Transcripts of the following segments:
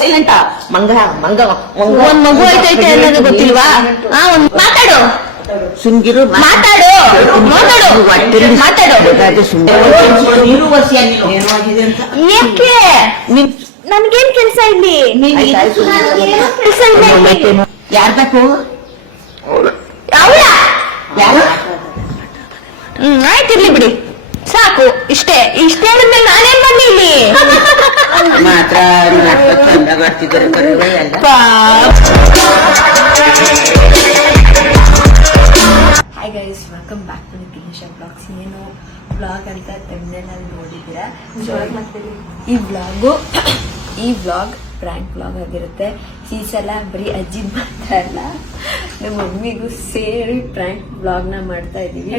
ಸೈಲೆಂಟ ಮಂಗ ಮಂಗ ಒಂದ್ ಮಗು ಐತೈತೆ ಅನ್ನೋದು ಗೊತ್ತಿಲ್ವಾ? ಮಾತಾಡು ಸುಮ್ಗಿರು ಮಾತಾಡು ಮಾತಾಡು ಯಾಕೆ ನನ್ಗೇನ್ ಕೆಲ್ಸ ಇಲ್ಲಿ? ಯಾರ್ ಬೇಕು? ಆಯ್ತಿರ್ಲಿ ಬಿಡಿ, ಸಾಕು. ಇಷ್ಟೇ ಹೇಳಿದ್ಮೇಲೆ ನಾನೇನ್ ಮಾಡ್ಲಿ ಇಲ್ಲಿ? ಮಾತ್ರ ಮಾಡ್ತಿದ್ದಾರೆ. Hi guys, welcome back to Kinisha blogs. ಏನು ಬ್ಲಾಗ್ ಅಂತ ತಮಿಳ್ನಲ್ಲಿ ನೋಡಿದ್ದೀರಾ. ಈ ವ್ಲಾಗ್ ಪ್ರ್ಯಾಂಕ್ ವ್ಲಾಗ್ ಆಗಿರುತ್ತೆ. ಈ ಸಲ ಬರೀ ಅಜ್ಜಿದ್ ಮಾತ್ರ ಅಲ್ಲ, ನಮ್ಮ ಮಮ್ಮಿಗೂ ಸೇರಿ ಪ್ರ್ಯಾಂಕ್ ವ್ಲಾಗ್ ನ ಮಾಡ್ತಾ ಇದೀವಿ.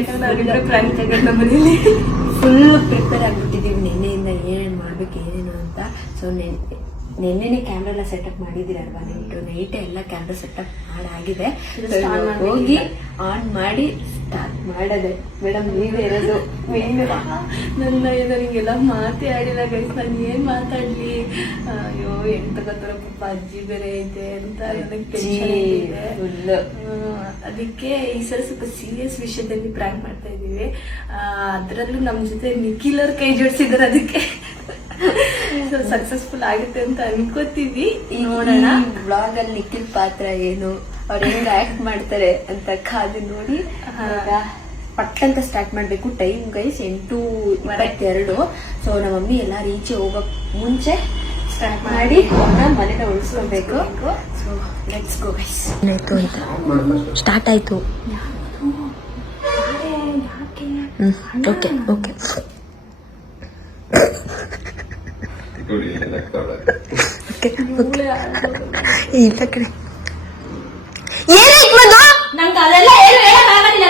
ಫುಲ್ ಪ್ರಿಪೇರ್ ಆಗ್ಬಿಟ್ಟಿದೀವಿ ನಿನ್ನೆಯಿಂದ ಏನೇನ್ ಮಾಡ್ಬೇಕು ಏನೇನು ಅಂತ. ಸೊ ನಿನ್ನೆನೆ ಕ್ಯಾಮ್ರಾ ಎಲ್ಲ ಸೆಟಪ್ ಮಾಡಿದಿರಲ್ವಾ, ನೈಟೇ ಎಲ್ಲ ಕ್ಯಾಮ್ರಾ ಸೆಟಪ್ ಮಾಡಾಗಿದೆ. ಹೋಗಿ ಆನ್ ಮಾಡಿ ಸ್ಟಾರ್ಟ್ ಮಾಡದೆ. ಮೇಡಮ್ ನೀವೇ ಇರೋದು ನನ್ನ ನನಗೆಲ್ಲ ಮಾತೇ ಆಡಿಲ್ಲ ಗೈಸ್. ನಾನು ಏನ್ ಮಾತಾಡ್ಲಿ? ಅಯ್ಯೋ ಹೆಂಗ್ ತಗೋತಾರ ಪಾಪ, ಅಜ್ಜಿ ಬೇರೆ ಐತೆ ಅಂತ ನನಗೆ ಟೆನ್ಷನ್ ಇದೆ. ಅದಕ್ಕೆ ಈ ಸಲ ಸ್ವಲ್ಪ ಸೀರಿಯಸ್ ವಿಷಯದಲ್ಲಿ ಪ್ರ್ಯಾಂಕ್ ಮಾಡ್ತಾ ಇದೀವಿ. ಅದ್ರಲ್ಲೂ ನಮ್ ಜೊತೆ ನಿಖಿಲರ್ ಕೈ ಜೋಡಿಸಿದಾರೆ. ಅದಕ್ಕೆ ಸಕ್ಸಸ್ಫುಲ್ ಆಗುತ್ತೆ ಅಂತ ಅನ್ಕೋತೀವಿ. ನೋಡೋಣ ಬ್ಲಾಗ್ ಅಲ್ಲಿ ನಿಖಿಲ್ ಪಾತ್ರ ಏನು, ಅವ್ರು ಹೆಂಗ್ ಆಕ್ಟ್ ಮಾಡ್ತಾರೆ ಅಂತ ಕಾದು ನೋಡಿ ಪಟ್ ಅಂತ ಸ್ಟಾರ್ಟ್ ಮಾಡ್ಬೇಕು. Time guys 8:22. ಸೊ ನಮ್ಮ ಮಮ್ಮಿ ಎಲ್ಲ ಈಚೆ ಹೋಗಕ್ ಮುಂಚೆ ಸ್ಟಾರ್ಟ್ ಮಾಡಿ ಮನೇನ ಉಳಿಸ್ಕೊಬೇಕು. So let's go guys. ಏನಾಯ್ತು ಅಂತ ಸ್ಟಾರ್ಟ್ ಆಯ್ತು. ಓಕೆ ಓಕೆ ಇಲ್ಲ ಕಡೆ ಏನಾಯ್ತು ಮದು? ನಂಗೆ ಅದೆಲ್ಲ ಏನು ಹೇಳಕ್ಕಾಗಲ್ಲ.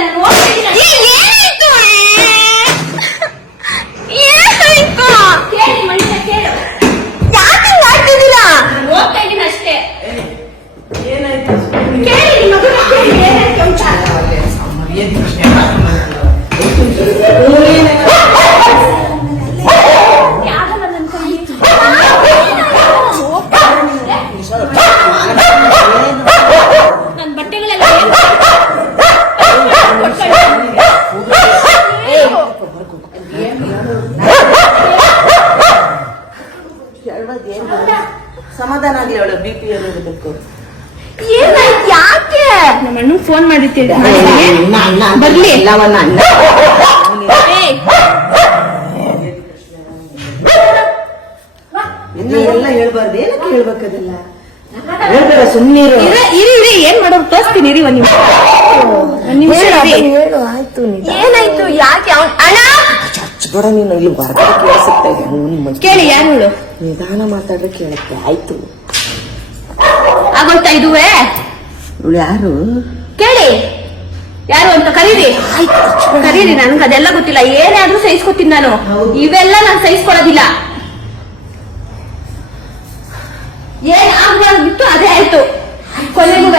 ಕೇಳಿ ಮನುಷ್ಯ ಕೇಳು. ಯಾಕೆ ಮಾಡ್ತಿದ್ದೀರಾ? ಹೋಗ್ತಾ ಇದ್ದೀನಿ ಅಷ್ಟೇ. ಏನಾಯ್ತು ಕೇಳಿ, ಮಗು ಕೇಳಿ ಏನಾಯ್ತು ಅಂತ. ನನ್ ಬಟ್ಟೆಗಳೆಲ್ಲ ಸಮಾಧಾನ ಆಗ್ಲಿ. ಅವಳು BP ಇರಬೇಕು. ಏನಾಯ್ತು? ಯಾಕೆ? ನಮ್ಮ ಅಣ್ಣ ಫೋನ್ ಮಾಡಿರ್ತೀವಿ ಬರ್ಲಿ. ಎಲ್ಲವನ್ನ ಅಣ್ಣ ಎಲ್ಲ ಹೇಳ್ಬಾರ್ದು. ಏನಕ್ಕೆ ಹೇಳ್ಬೇಕದೆಲ್ಲ? ಹೇಳ್ಬೇಡ, ಸುಮ್ಮನೆ ಇರಿ. ಏನ್ ಮಾಡೋರು ತೋರಿಸ್ತೀನಿ ಇರಿ. ಒಂದ್ ನಿಮಿಷ ಹೇಳು. ಆಯ್ತು. ಏನಾಯ್ತು? ಯಾಕೆ? ಅಣ್ಣ ಹಚ್ಬೇಡ ನೀನು, ಇಲ್ಲಿ ಹೊರಗಡೆ ಕೇಳಿಸುತ್ತೆ. ಕೇಳಿ. ಯಾರು ಹೇಳು? ನಿಧಾನ ಮಾತಾಡ್ರೆ ಕೇಳತ್ತೆ. ಆಯ್ತು ಆಗೋಯ್ತಾ? ಇದುವೇ ಇವಳು ಯಾರು? ಕೇಳಿ ಯಾರು ಅಂತ ಕರೀರಿ. ಕರೀರಿ. ನನ್ಗೆ ಅದೆಲ್ಲ ಗೊತ್ತಿಲ್ಲ. ಏನೇ ಆದ್ರೂ ಸಹಿಸ್ಕೊತೀನಿ ನಾನು. ಇವೆಲ್ಲ ನಾನು ಸಹಿಸ್ಕೊಳೋದಿಲ್ಲ. ಏನ್ ಆಗ್ಬಾರ್ದಿತ್ತು ಅದೇ ಆಯ್ತು ಕೊನೆಗೂ.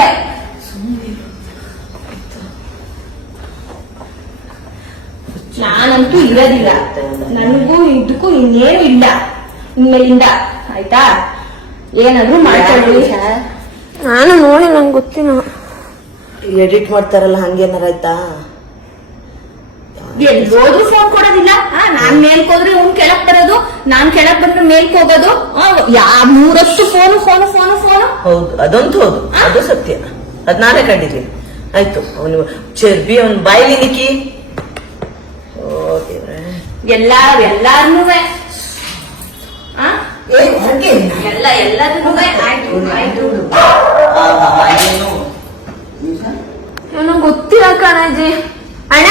ನಾನಂತೂ ಇರೋದಿಲ್ಲ. ನನಗೂ ಇದಕ್ಕೂ ಇನ್ನೇನು ಇಲ್ಲ ಇನ್ಮೇಲಿಂದ. ಆಯ್ತಾ? ಏನಾದ್ರು ಮಾಡ್ಕೊಳ್ಳಿ. ನಾನು ನೋಡಿ ನಂಗೆ ಗೊತ್ತಿಲ್ಲ. ಎಡಿಟ್ ಮಾಡ್ತಾರಲ್ಲ ಹಂಗೇನಾರ ಆಯ್ತಾ? ಎಲ್ಲೋದ್ರು ಫೋನ್ ಕೊಡೋದಿಲ್ಲ. ನಾನ್ ಮೇಲ್ಕ್ ಹೋದ್ರೆ ಅವ್ನ್ ಕೆಳಕ್ ಬರೋದು, ನಾನ್ ಕೆಳಕ್ ಬಂದ್ರೆ ಮೇಲ್ಕ್ ಹೋಗೋದು. ಮೂರಷ್ಟು ಫೋನು ಫೋನು ಫೋನು ಫೋನು. ಹೌದು, ಅದಂತೂ ಹೌದು, ಅದು ಸತ್ಯ. ಅದ್ ನಾನೇ ಕಂಡಿದ್ದೀನಿ. ಆಯ್ತು, ಅವನು ಚರ್ಬಿ ಅವನ್ ಬಾಯಿಲಿ ನಿಕ್ಕಿ ಎಲ್ಲಾರ್ನು ಎಲ್ಲದನ್ನೂ ಆಯ್ತು. ನನಗೆ ಗೊತ್ತಿಲ್ಲ ಕಣಜಿ. ಅಣ್ಣ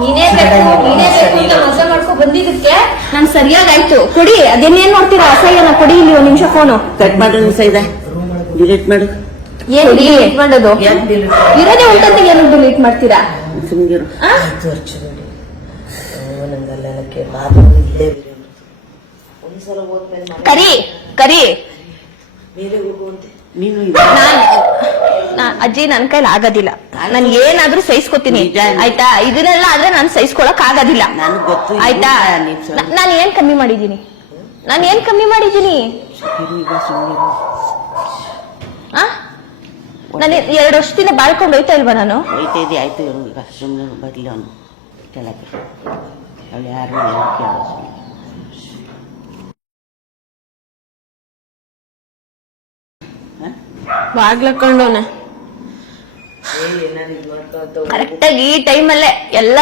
ನೀನೇ ಬೇಕು ಅಂತ ಮೋಸ ಮಾಡ್ಕೊ ಬಂದಿದ್ದಕ್ಕೆ ನನ್ ಸರಿಯಾಗಾಯ್ತು. ಕೊಡಿ. ಅದೇನೇನ್ ನೋಡ್ತೀರಾ? ಅಸಹ್ಯನ ಕೊಡಿ. ಇಲ್ಲಿ ಒಂದ್ ನಿಮಿಷ ಫೋನು ಕಟ್ ಮಾಡು. ಇದೆ ಡಿಲೀಟ್ ಮಾಡು. ಏನ್ ಡಿಲೀಟ್ ಮಾಡೋದು? ಇರೋದೇ ಉಂಟಂತ ಏನು ಡಿಲೀಟ್ ಮಾಡ್ತೀರಾ? ಸುಮ್ಗಿರು. ಕರಿ ಮೇಲೆ ಹೋಗುವಂತೆ ನೀನು. ಅಜ್ಜಿ ನನ್ ಕೈಲಿ ಆಗೋದಿಲ್ಲ. ನಾನು ಏನಾದ್ರೂ ಸಹಿಸ್ಕೊತೀನಿ. ಆಯ್ತಾ? ಇದನ್ನೆಲ್ಲ ಆದ್ರೆ ನಾನು ಸಹಿಸ್ಕೊಳಕ್ ಆಗೋದಿಲ್ಲ. ಆಯ್ತಾ? ನಾನು ಏನ್ ಕಮ್ಮಿ ಮಾಡಿದೀನಿ? ನಾನು ಏನ್ ಕಮ್ಮಿ ಮಾಡಿದ್ದೀನಿ? ಈಗ ಸುಮ್ಮನಿರು. ಆ ನಾನು 2 ವರ್ಷದಿಂದ ಬಾಳ್ಕೊಂಡು ಹೋಯ್ತಾ ಇಲ್ವಾ ನಾನು? ಹೋಯ್ತಿದ್ದೆ, ಆಯ್ತು ಇರು ಈಗ ಸುಮ್ಮನೆ ಬರಲಿ ಅವನು ಕೆಳಗೆ. ಅವಳು ಯಾರು ಕೇಳೋ ಬಾಗ್ಲಕೊಂಡವನೆ ಕರೆಕ್ಟಾಗಿ ಈ ಟೈಮಲ್ಲೇ ಎಲ್ಲ.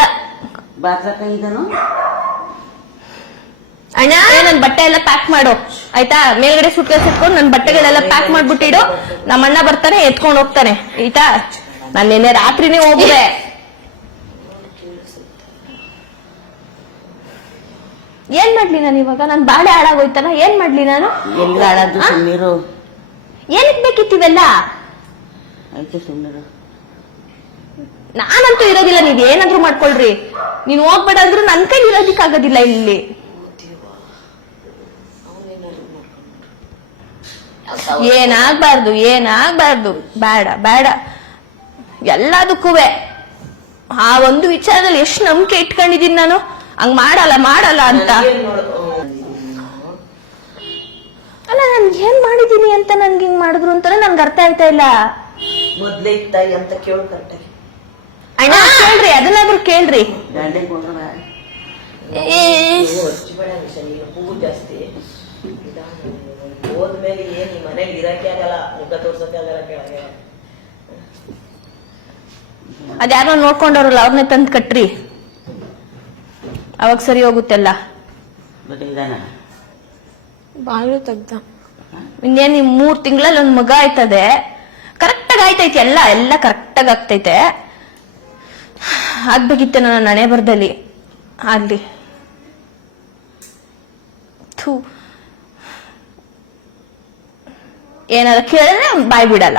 ಬಾಗ್ಲಕ್ಕಾಗಿದ್ದಾನು. ಅಣ್ಣ ನನ್ ಬಟ್ಟೆ ಎಲ್ಲ ಪ್ಯಾಕ್ ಮಾಡು ಆಯ್ತಾ. ಮೇಲ್ಗಡೆ ಸುಟ್ಕೇಸ್ ಇಟ್ಕೊಂಡು ನನ್ ಬಟ್ಟೆಗಳೆಲ್ಲ ಪ್ಯಾಕ್ ಮಾಡ್ಬಿಟ್ಟಿಡು. ನಮ್ಮ ಅಣ್ಣ ಬರ್ತಾನೆ ಎತ್ಕೊಂಡು ಹೋಗ್ತಾನೆ ಆಯ್ತಾ. ನಾನು ನಿನ್ನೆ ರಾತ್ರಿನೇ ಹೋಗಿದೆ. ಏನ್ ಮಾಡ್ಲಿ ನಾನು ಇವಾಗ? ನನ್ ಬಾಳೆ ಹಾಳಾಗೋಯ್ತಲ್ಲ, ಏನ್ ಮಾಡ್ಲಿ ನಾನು? ಎಲ್ಲ ಹಾಳಾದ್ರು ಸುಮ್ಮನಿರು. ಏನಕ್ ಬೇಕಿತ್ತಿವೆಲ್ಲ? ಆಯ್ತು ಸುಮ್ಮನಿರು. ನಾನಂತೂ ಇರೋದಿಲ್ಲ, ನೀವ್ ಏನಾದ್ರೂ ಮಾಡ್ಕೊಳ್ರಿ. ನೀನ್ ಹೋಗ್ಬೇಡ ಅಂದ್ರೂ ನನ್ ಕೈ ಇರೋದಿಕ್ಕಾಗೋದಿಲ್ಲ ಇಲ್ಲಿ. ಏನಾಗ್ಬಾರ್ದು ಏನಾಗ್ಬಾರ್ದು. ಬೇಡ ಬೇಡ ಎಲ್ಲದಕ್ಕೂ ಆ ಒಂದು ವಿಚಾರದಲ್ಲಿ ಎಷ್ಟು ನಂಬಿಕೆ ಇಟ್ಕೊಂಡಿದೀನಿ ನಾನು. ಹಂಗ್ ಮಾಡಲ್ಲ ಮಾಡಲ್ಲ ಅಂತ ಅಲ್ಲ. ನನ್ ಏನ್ ಮಾಡಿದೀನಿ ಅಂತ ನನ್ಗೆ ಹಿಂಗ್ ಮಾಡಿದ್ರು ಅಂತಾನೆ ನನ್ಗೆ ಅರ್ಥ ಆಯ್ತಾ ಇಲ್ಲ. ಮೊದ್ಲೇ ಇತ್ತಾಯಿ ಅಂತ ಕೇಳು ಕರೆಕ್ಟಾಗಿ. ಅಣ್ಣ ಕೇಳ್ರಿ, ಅದನ್ನಾದ್ರೂ ಕೇಳ್ರಿ. ದಾಂಡೆ ಕೊಡ್ರ ಹೂವು ಜಾಸ್ತಿ ಹೋದ್ಮೇಲೆ ಏನ್ ಈ ಮನೇಲಿ ಇರಕ್ಕೆ ಆಗಲ್ಲ, ಮುಖ ತೋರ್ಸಕ್ಕೆ ಆಗಲ್ಲ ಕೆಳಗೆ. ಅದ್ಯಾರೋ ನೋಡ್ಕೊಂಡವ್ರಲ್ಲ ಅವ್ರನ್ನೇ ತಂದ್ ಕಟ್ರಿ, ಅವಾಗ ಸರಿ ಹೋಗುತ್ತೆಲ್ಲ. ಇದಾನ ಬಾಗಿಲು ತೆಗ್ದ. ಇನ್ನೇನ್ 3 ತಿಂಗಳಲ್ಲಿ ಒಂದ್ ಮಗ ಆಯ್ತದೆ. ಕರೆಕ್ಟಾಗಿ ಆಯ್ತೈತಿ, ಎಲ್ಲ ಎಲ್ಲ ಕರೆಕ್ಟಾಗಿ ಆಗ್ತೈತೆ. ಆಗ್ಬೇಕಿತ್ತೆ ನನ್ನ ನಣೆ ಬರ್ದಲ್ಲಿ ಆಗ್ಲಿ. ಥೂ, ಏನಾರ ಕೇಳಿದ್ರೆ ಬಾಯ್ ಬಿಡಲ್ಲ.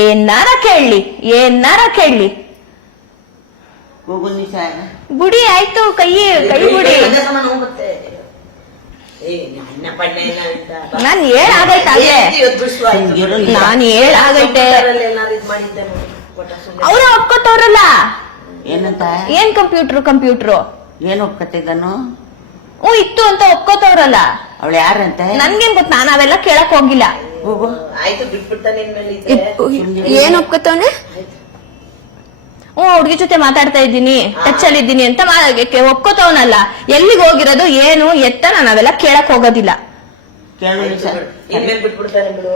ಏನಾರ ಕೇಳಲಿ ಹೋಗು ನಿಶ. ಬುಡಿ ಆಯ್ತು, ಕೈ ಬುಡಿ. ನಾನ್ ಹೇಳಾಗೈತೆ, ನಾನು ಹೇಳಾಗೈತೆ. ಅವ್ರ ಒಪ್ಕೋತವ್ರಲ್ಲ. ಏನಂತ? ಏನ್ ಕಂಪ್ಯೂಟ್ರು ಏನ್ ಒಪ್ಕತ್ತಿದ್ದಾನು? ಇತ್ತು ಅಂತ ಒಪ್ಕೋತವ್ರಲ್ಲ. ಅವಳು ಯಾರಂತ ನನ್ಗೇನ್ ಗೊತ್ತ, ನಾನು ಅವೆಲ್ಲ ಕೇಳಕ್ ಹೋಗಿಲ್ಲ. ಹೋಗು. ಆಯ್ತು ಬಿಟ್ಬಿಡ್ತಾನೆ. ಏನ್ ಒಪ್ಕೋತವನೆ? ಹುಡ್ಗಿ ಜೊತೆ ಮಾತಾಡ್ತಾ ಇದ್ದೀನಿ, ಟಚ್ ಅಲ್ಲಿ ಇದ್ದೀನಿ ಅಂತ ಒಪ್ಕೋತವನಲ್ಲ. ಎಲ್ಲಿಗೆ ಹೋಗಿರೋದು ಏನು ಎತ್ತ ನಾನು ಅವೆಲ್ಲ ಕೇಳಕ್ ಹೋಗೋದಿಲ್ಲ. ಕೇಳು ನಿಶ. ಬಿಟ್ಬಿಡ್ತಾನೆ ಬಿಡು.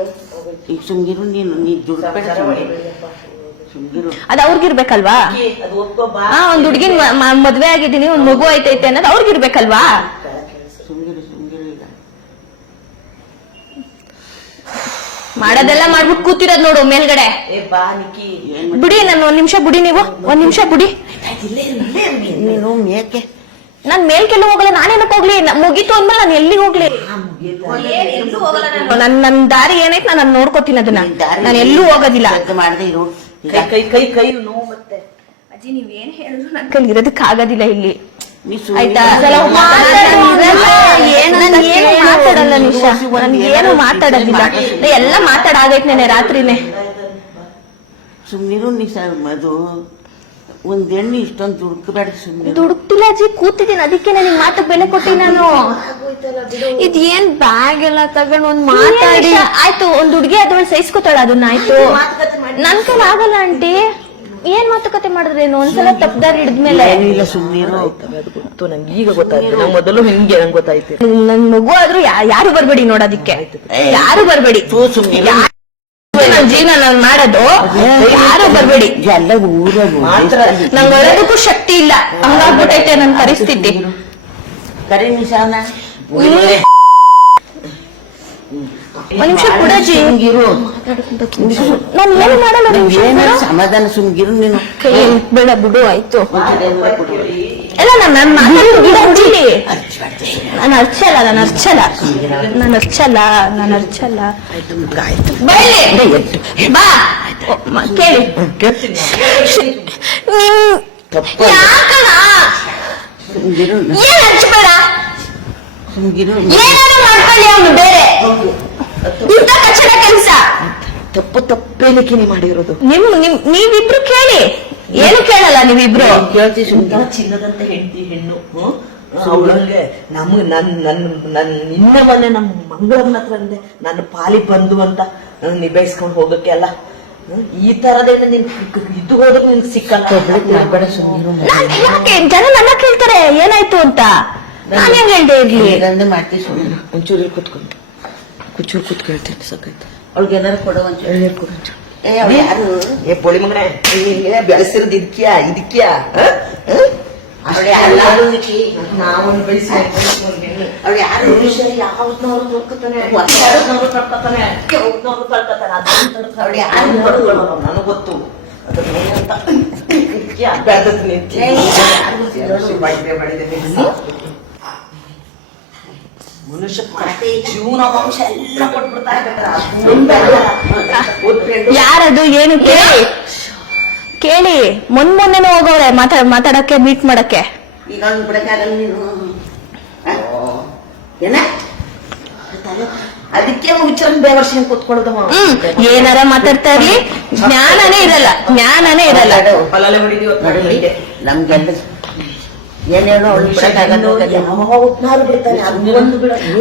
ಈಗ ಸುಮ್ಗಿರು ನೀನು. ನೀ ದುಡ್ಬೇಡ ಸುಮ್ಗಿರು. ಅದ್ ಅವ್ರಿಗಿರ್ಬೇಕಲ್ವಾ? ಅದು ಒಪ್ಕೋ ಬಾ. ಒಂದ್ ಹುಡ್ಗಿನ್ ಮದ್ವೆ ಆಗಿದ್ದೀನಿ, ಒಂದ್ ಮಗು ಐತೈತೆ ಅನ್ನೋದು ಅವ್ರಿಗಿರ್ಬೇಕಲ್ವಾ? ಸುಮ್ಗಿರು ಈಗ. ಮಾಡೋದೆಲ್ಲ ಮಾಡ್ಬಿಟ್ಟು ಕೂತಿರೋದ್ ನೋಡು ಮೇಲ್ಗಡೆ. ಬಾ ನಿಕ್ಕಿ. ಬಿಡಿ, ನಾನು ಒಂದ್ ನಿಮಿಷ ಬಿಡಿ, ನೀವು ಒಂದ್ ನಿಮಿಷ ಬಿಡಿ. ನೀನು ಮೇಕೆ. ನಾನ್ ಮೇಲ್ಕೆಲ್ಲ ಹೋಗಲ್ಲ, ನಾನೇನಕ್ ಹೋಗ್ಲಿ? ಮುಗೀತು ಅಂದ್ಮೇಲೆ ನಾನು ಎಲ್ಲಿಗೆ ಹೋಗ್ಲಿ? ನನ್ ದಾರಿ ಏನೈತೆ ನಾನು ನೋಡ್ಕೋತೀನಿ, ಅದನ್ನ ನಾನು ಎಲ್ಲೂ ಹೋಗೋದಿಲ್ಲ. ಮಾಡದೆ ಇರು. ಕೈ ನೋವು ಮತ್ತೆ. ಅಜ್ಜಿ ನೀವ್ ಏನ್ ಹೇಳಿದ್ರು ನನ್ ಕೈಲಿ ಇರೋದಕ್ಕೆ ಆಗೋದಿಲ್ಲ ಇಲ್ಲಿ, ಆಯ್ತಾ? ಏನು ಮಾತಾಡಲ್ಲ ನಿಶಾ, ನನ್ಗೇನು ಮಾತಾಡೋದಿಲ್ಲ. ಎಲ್ಲ ಮಾತಾಡಾಗೈತೆ ನೆನೆ ರಾತ್ರಿನೇ. ಸುಮ್ನಿರು ನಿಶಾ. ಮಧು ಒಂದ್ ಹೆಣ್ಣು ಇಷ್ಟೊಂದು ದುಡ್ಕಬೇಡ. ಸುಮ್ನೆ ದುಡುಕ್ತಿಲ್ಲ ಅಜ್ಜಿ, ಕೂತಿದ್ದೀನಿ, ಅದಕ್ಕೆ ನನಗೆ ಮಾತಕ್ಕೆ ಬೆಲೆ ಕೊಟ್ಟಿ ನಾನು. ಇದೇನ್ ಬ್ಯಾಗ್ ಎಲ್ಲ ತಗೊಂಡ್ ಒಂದ್ ಮಾತಾಡಿ. ಆಯ್ತು, ಒಂದ್ ಹುಡ್ಗಿ ಅದ್ರಲ್ಲಿ ಸಹಿಸ್ಕೊತಾಳ, ಅದನ್ನ ಆಯ್ತು. ನನ್ ಕೈಲಿ ಆಗಲ್ಲ ಆಂಟಿ. ಏನ್ ಮಾತುಕತೆ ಮಾಡಿದ್ರೇನು? ಒಂದ್ಸಲ ತಪ್ಪದಾರಿ ಹಿಡಿದ್ಮೇಲೆ ಇಲ್ಲ ಸುಮ್ನಿರು. ಗೊತ್ತು ನಂಗೆ, ಈಗ ಗೊತ್ತಾಯ್ತು. ನಂಗೆ ಮೊದಲು ಹಿಂಗೆ ನಂಗೆ ಗೊತ್ತಾಯ್ತು. ನನ್ ಮಗು ಆದ್ರೂ ಯಾರು ಬರ್ಬೇಡಿ ನೋಡೋದಿಕ್ಕೆ, ಯಾರು ಬರ್ಬೇಡಿ. ನನ್ ಜೀವನ ನಾನ್ ಮಾಡೋದು, ಯಾರು ಬರ್ಬೇಡಿ. ಎಲ್ಲ ಊರಾಗ ನಂಗೆ ಒಳದಕ್ಕೂ ಶಕ್ತಿ ಇಲ್ಲ, ಹಂಗಾಗ್ಬಿಟ್ಟೈತೆ ನನ್ ಪರಿಸ್ಥಿತಿ. ಕರಿ ನಿಶಾನ. ಒಂದ್ ನಿಮಿಷ ಕುಡಜಿ. ಸುಮ್ಗಿರು. ನಾನು ಏನು ಮಾಡಲ್ಲ. ಏನ ಸಮಾಧಾನ. ಸುಮ್ಗಿರು ನೀನು. ಬೇಡ ಬಿಡು, ಆಯ್ತು. ಎಲ್ಲ ನಾನು ಅರ್ಚಲ್ಲ. ಬಾ ಕೇಳಿ. ಯಾಕಣ ಏನ್ ಹಚ್ಬೇಡ, ಏನಾದ್ರು ಮಾಡ್ಕೊಳ್ಳಿ. ಅವನು ಬೇರೆ ಇಂಥ ಕಚ್ಚಡ ಕೆಲಸ. ತಪ್ಪೇನಕ್ಕೆ ನೀ ಮಾಡಿರೋದು? ನೀವಿಬ್ರು ಕೇಳಿ, ಏನು ಕೇಳಲ್ಲ ನೀವಿಬ್ರು. ಕೇಳ್ತಿ ಸುಮ್ಗಿರು. ಚಿನ್ನದಂತ ಹೆಂಡತಿ ಹೆಣ್ಣು ಅವಳಂಗೆ ನನ್ ನಿನ್ನೆ ಮೊನ್ನೆ ನಮ್ಮ ಮಂಗಳಮ್ಮನ ಹತ್ರ ಅಂದೆ ನನ್ನ ಪಾಲಿ ಬಂದು ಅಂತ ನಿಭಾಯಿಸ್ಕೊಂಡು ಹೋಗಕ್ಕೆ ಅಲ್ಲ. ಈ ತರದೇನ ನಿನ್ ಇದು ಹೋದ್ರೆ ನಿನ್ಗೆ ಸಿಕ್ಕಲ್ಲ. ಯಾಕೆ ಜನ ನನ್ನ ಕೇಳ್ತಾರೆ ಏನಾಯ್ತು ಅಂತ, ನಾನು ಹೆಂಗ್ ಹೇಳ್ದೆ ಇರ್ಲಿ. ಮಾಡ್ತೀವಿ ಸುಮ್ಮನೆ ಒಂಚೂರು ಕೂತ್ಕೊಳ್ತೀನಿ ಸಾಕಾಯ್ತು. ಅವ್ಳಿಗೆ ಏನಾರು ಕೊಡೋ ಒಂಚೂರು ಕೊಡು. ಯಾರು ಏ ಪೊಳಿ ಮಗನೇ ಬೆಳೆಸಿರೋದು ಇದಕ್ಯಾ ನಾವೊಂದು ಬೆಳೆಸಿ ಅವ್ಳು ಯಾರು ಯಾವ್ದನ್ನವ್ರು ನೋಡ್ಕೊತಾನೆ ಅವ್ಳು ಯಾರು ನನಗ್ ಗೊತ್ತು ಬೆಳೆದ ಮನುಷ್ಯ ಜೀವನ ವಂಶ ಎಲ್ಲ ಕೊಟ್ಬಿಡ್ತಾರೆ. ಯಾರದು ಏನು ಕೇಳಿ ಮೊನ್ನೆನೂ ಹೋಗವ್ರೆ ಮಾತಾಡಕ್ಕೆ ಮೀಟ್ ಮಾಡಕ್ಕೆ. ಈಗ ಅವ್ನು ಬಿಡಕ್ಕಾಗಲ್ಲ ನೀನು ಏನ ಅದಕ್ಕೆ ಹುಚ್ಚರ ಬೇವರ್ಷನ್ ಕೂತ್ಕೊಳ್ಳೋದಮ್ಮ. ಏನಾರ ಮಾತಾಡ್ತಾ ಇರ್ಲಿ, ಜ್ಞಾನನೇ ಇರಲ್ಲ. ಪಲಾಲೆ ಹೊಡಿದೀವಿ ನಮ್ಗೆಲ್ಲ ಏನ್ ಹೇಳೋ ಅವ್ಳು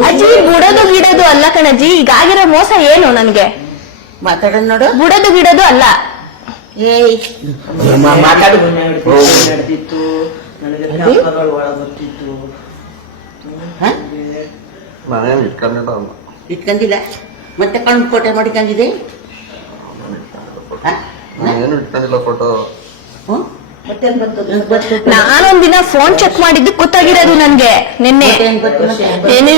ಅಜ್ಜಿ ಬುಡೋದು ಗಿಡೋದು ಅಲ್ಲ ಕಣಜ್ಜಿ, ಈಗಾಗಿರೋ ಮೋಸ ಏನು ನನ್ಗೆ? ಮಾತಾಡೋದು ನೋಡು. ಬುಡೋದು ಗಿಡೋದು ಅಲ್ಲ. ಮಾತಾಡು ನಡೆದಿತ್ತು, ನನಗೆ ಒಳ ಬರ್ತಿತ್ತು. ನಾನೇನು ಇಟ್ಕೊಂಡಿಲ್ಲ ಇಟ್ಕೊಂಡಿಲ್ಲ, ಮತ್ತೆ ಕಣ್ಣು ಕೋಟೆ ಮಾಡಿಕೊಂಡಿದೆ. ನಾನೇನು ಇಟ್ಕೊಂಡಿಲ್ಲ ಫೋಟೋ. ನಾನೊಂದಿನ ಫೋನ್ ಚೆಕ್ ಮಾಡಿದ್ದು ಗೊತ್ತಾಗಿರೋದು ನನ್ಗೆ. ನಿನ್ನೆ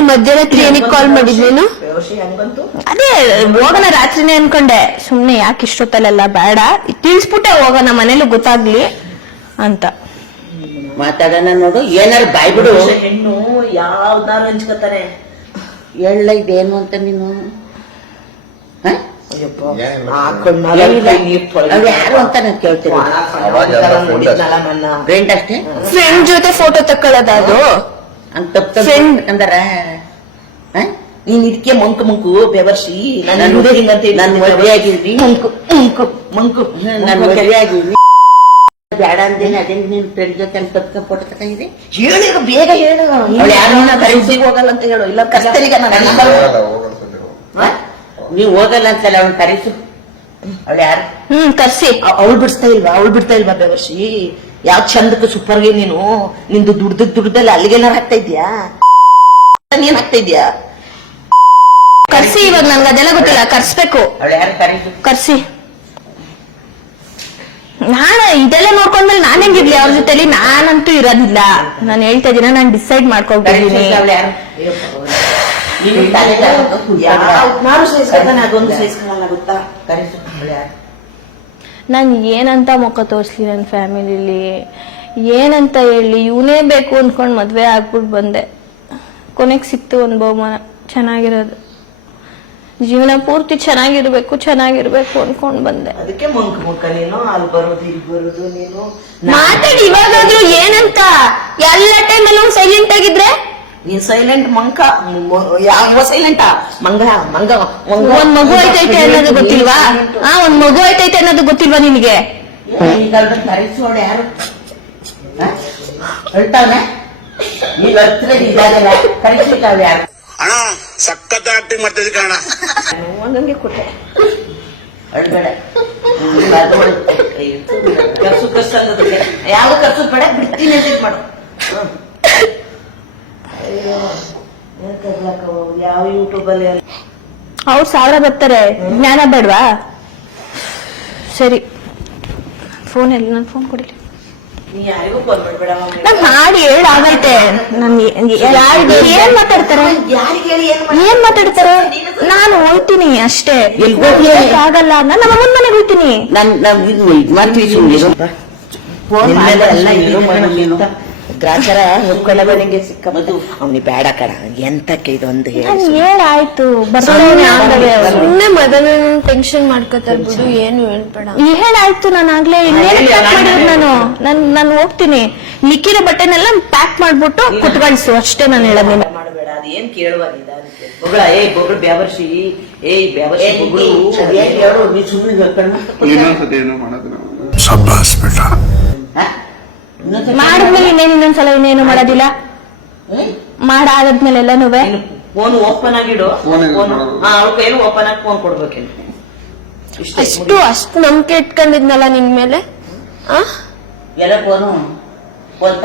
ಮಧ್ಯರಾತ್ರಿ ಏನಕ್ಕೆ ಕಾಲ್ ಮಾಡಿದ್ನೇನು? ಅದೇ ಹೋಗೋಣ ರಾತ್ರಿನೇ ಅನ್ಕೊಂಡೆ. ಸುಮ್ನೆ ಯಾಕೆ ಇಷ್ಟೊತ್ತಲ್ಲೆಲ್ಲ ಬೇಡ, ತಿಳಿಸ್ಬಿಟ್ಟೆ ಹೋಗೋಣ ಮನೇಲಿ ಗೊತ್ತಾಗ್ಲಿ ಅಂತ. ಮಾತಾಡೋಣ ನೋಡು, ಏನಾರು ಬಾಯ್ಬಿಡು. ಹೆಣ್ಣು ಯಾವ್ದಾರು ಹಂಚ್ಕೊತಾನೆ. ಹೇಳ ಇದೇನು ಅಂತ ನೀನು ಯಾರು ಅಂತ ನಾನು ಕೇಳ್ತೀನಿ. ಫ್ರೆಂಡ್ ಅಷ್ಟೇ, ಫ್ರೆಂಡ್ ಜೊತೆ ಫೋಟೋ ತಕ್ಕೊಳ್ಳೋದ ಅದು ಅಂತ ಅಂದಾರ. ನೀನ್ ಇದಕ್ಕೆ ಮಂಕು ಬೆವರ್ಸಿ ನನ್ನ ಮದುವೆ ಆಗಿದ್ರಿ ಮಂಕು ನನ್ನ ಮದುವೆ ಆಗಿದ್ರಿ ಬೇಡ ಅಂದೇನೆ. ಅದೇ ನೀನ್ ಫ್ರೆಂಡ್ ಜೊತೆ ತಕ್ಕ ಫೋಟೋ ತಗೊಂಡಿದ್ರಿ. ಹೇಳು ಬೇಗ ಹೇಳು. ಯಾರು ಹೋಗಲ್ಲ ಅಂತ ಹೇಳು, ಇಲ್ಲ ಕಸ್ತರಿಗೆ ನೀವ್ ಹೋಗಲ್ಲ ಅಂತಲ್ಲ ಅವ್ನು ಕರೆಸು. ಅವಳು ಯಾರು? ಕರ್ಸಿ. ಅವಳು ಬಿಡ್ತಾ ಇಲ್ವಾ ಬೆವರ್ಸಿ? ಯಾವ ಚಂದಕ್ಕೆ ಸೂಪರ್ಗೆ ನೀನು ನಿಂದು ದುಡ್ದಲ್ಲಿ ಅಲ್ಲಿಗೆಲ್ಲ ಹಾಕ್ತಾ ಇದ್ಯಾ? ನೀನ್ ಹಾಕ್ತಾ ಇದ್ಯಾ? ಕರ್ಸಿ. ಇವಾಗ ನನ್ಗೆ ಅದೆಲ್ಲ ಗೊತ್ತಿಲ್ಲ, ಕರ್ಸ್ಬೇಕು. ಅವಳು ಯಾರು? ಕರೆಸು. ಕರ್ಸಿ. ಇದೆಲ್ಲ ನೋಡ್ಕೊಂಡ್ಮೇಲೆ ನಾನ್ ಹೆಂಗಿರ್ಲಿ ಅವ್ರ ಜೊತೆಲಿ? ನಾನಂತೂ ಇರೋದಿಲ್ಲ. ನಾನು ಹೇಳ್ತಾ ಇದೀನ, ನಾನು ಡಿಸೈಡ್ ಮಾಡ್ಕೊಂಡಿದ್ದೀನಿ. ಅವಳು ಯಾರು? ಅದೊಂದು ಸಹಿಸ್ಕೊಳ್ಳಲ್ಲ ಗೊತ್ತಾ? ಕರೆಸು. ಅವಳು ಯಾರು? ನಾನು ಏನಂತ ಮುಖ ತೋರಿಸ್ಲಿ ನನ್ನ ಫ್ಯಾಮಿಲಿಲಿ? ಏನಂತ ಹೇಳಿ? ಇವನೇ ಬೇಕು ಅಂದ್ಕೊಂಡು ಮದ್ವೆ ಆಗ್ಬಿಟ್ಟು ಬಂದೆ. ಕೊನೆಗೆ ಸಿಕ್ತು ಒಂದು ಬಹುಮಾನ, ಚೆನ್ನಾಗಿರೋದು. ಜೀವನ ಪೂರ್ತಿ ಚೆನ್ನಾಗಿರ್ಬೇಕು ಅನ್ಕೊಂಡ್ ಬಂದೆ. ಅದಕ್ಕೆ ಮಂಕ ನೀನು ಅಲ್ಲಿ ಬರೋದು ಇಲ್ಲಿ ಬರೋದು. ನೀನು ಮಾತಾಡಿ ಇವಾಗಾದ್ರೂ ಏನಂತ? ಎಲ್ಲ ಟೈಮಲ್ಲೂ ಸೈಲೆಂಟ್ ಆಗಿದ್ರೆ ನೀನ್ ಸೈಲೆಂಟ್ ಮಂಕ. ಯಾವ ಸೈಲೆಂಟಾ? ಮಂಗ ಒಂದ್ ಮಗು ಐತೈತೆ ಅನ್ನೋದು ಗೊತ್ತಿಲ್ವಾ? ಒಂದ್ ಮಗು ಐತೈತೆ ಅನ್ನೋದು ಗೊತ್ತಿಲ್ವಾ ನಿನಗೆ? ಕರೆಸು. ಅವಳು ಯಾರು? ಹೇಳ್ತಾವನೆ ಈಗ ಹತ್ರ ಇದ್ದಾಗಲ್ಲ. ಕರೆಸಿಲ್ಲ. ಅವಳು ಯಾರು? ಅಣ್ಣ ಸಖತ್ ಆಕ್ಟಿಂಗ್ ಮಾಡ್ತಿದ್ದೆ ಕಣ. ಒಂದೊಂದೇ ಕೊಟ್ಟೆ. ಅಳ್ಬೇಡ. ಕರ್ಸು ಅನ್ನೋದಕ್ಕೆ ಯಾವ ಕರ್ಸು ಬೇಡ, ಬಿಡ್ತೀನಿ ಅಂತ ಮಾಡು. ಯಾವ ಯೂಟ್ಯೂಬಲ್ಲಿ ಅವ್ರು 1000 ಬರ್ತಾರೆ, ಜ್ಞಾನ ಬೇಡ್ವಾ? ಸರಿ, ಫೋನ್ ಎಲ್ಲಿ? ನನ್ನ ಫೋನ್ ಕೊಡಿ. ನೀ ಯಾರಿಗೂ ಫೋನ್ ಮಾಡ್ಬೇಡ. ನಾನ್ ಮಾಡಿ ಹೇಳಾಗೈತೆ. ಏನ್ ಮಾತಾಡ್ತಾರೆ? ಏನ್ ಮಾತಾಡ್ತಾರೆ? ನಾನು ಹೋಗ್ತೀನಿ ಅಷ್ಟೇ. ಆಗಲ್ಲ, ನಾನು ನಮ್ಮ ಅಮ್ಮನ ಮನೆಗೆ ಹೋಗ್ತೀನಿ. ಗ್ರಾಚಾರ ಹೊಕ್ಕೊಳ್ಳಬನಿಗೆ ಸಿಕ್ಕ ಮದು ಅವ್ನಿ ಬೇಡ ಕಣ. ಎಂತಕ್ಕೆ ಇದೊಂದು ಹೇಳಾಯ್ತು. ಸುಮ್ನೆ ಮದನ ಟೆನ್ಷನ್ ಮಾಡ್ಕೊತಾರೆ ಬಿಡು, ಏನು ಹೇಳ್ಬೇಡ. ಹೇಳಾಯ್ತು. ನಾನು ಆಗ್ಲೇ ನಾನು ಹೋಗ್ತೀನಿ. ಮಿಕ್ಕಿರೋ ಬಟ್ಟೆನೆಲ್ಲ ಪ್ಯಾಕ್ ಮಾಡ್ಬಿಟ್ಟು ಕುತ್ಕಳ್ಸು ಅಷ್ಟೇ. ನಾನು ಹೇಳೋದು ಮಾಡಬೇಡ. ಅದೇನ್ ಕೇಳುವ ಬೊಗಳ. ಬೊಗಳು ಬ್ಯಾವರ್ಸಿ. ಬ್ಯಾವರ್ಸಿ ಇನ್ನೊಂದ್ಸತಿ ಏನೋ ಮಾಡೋದು. ಮಾಡಿದ್ಮೇಲೆ ಇನ್ನೊಂದ್ಸಲ ಇನ್ನೇನು ಮಾಡೋದಿಲ್ಲ. ಮಾಡಾದ್ಮೇಲೆ ಎಲ್ಲನೂ ಫೋನ್ ಓಪನ್ ಆಗಿಡು. Phone ಇದೆ ಫೋನ್ ನೋಡು. ಅವ್ರ ಕೈಲಿ ಓಪನ್ ಆಗಿ ಫೋನ್ ಕೊಡ್ಬೇಕೇನು? ಇಷ್ಟೇ ಅಷ್ಟು ನಂಬಿಕೆ ಇಟ್ಕೊಂಡಿದ್ನಲ್ಲ ನಿನ್ ಮೇಲೆ ಆ ಎಲ್ಲ ಫೋನು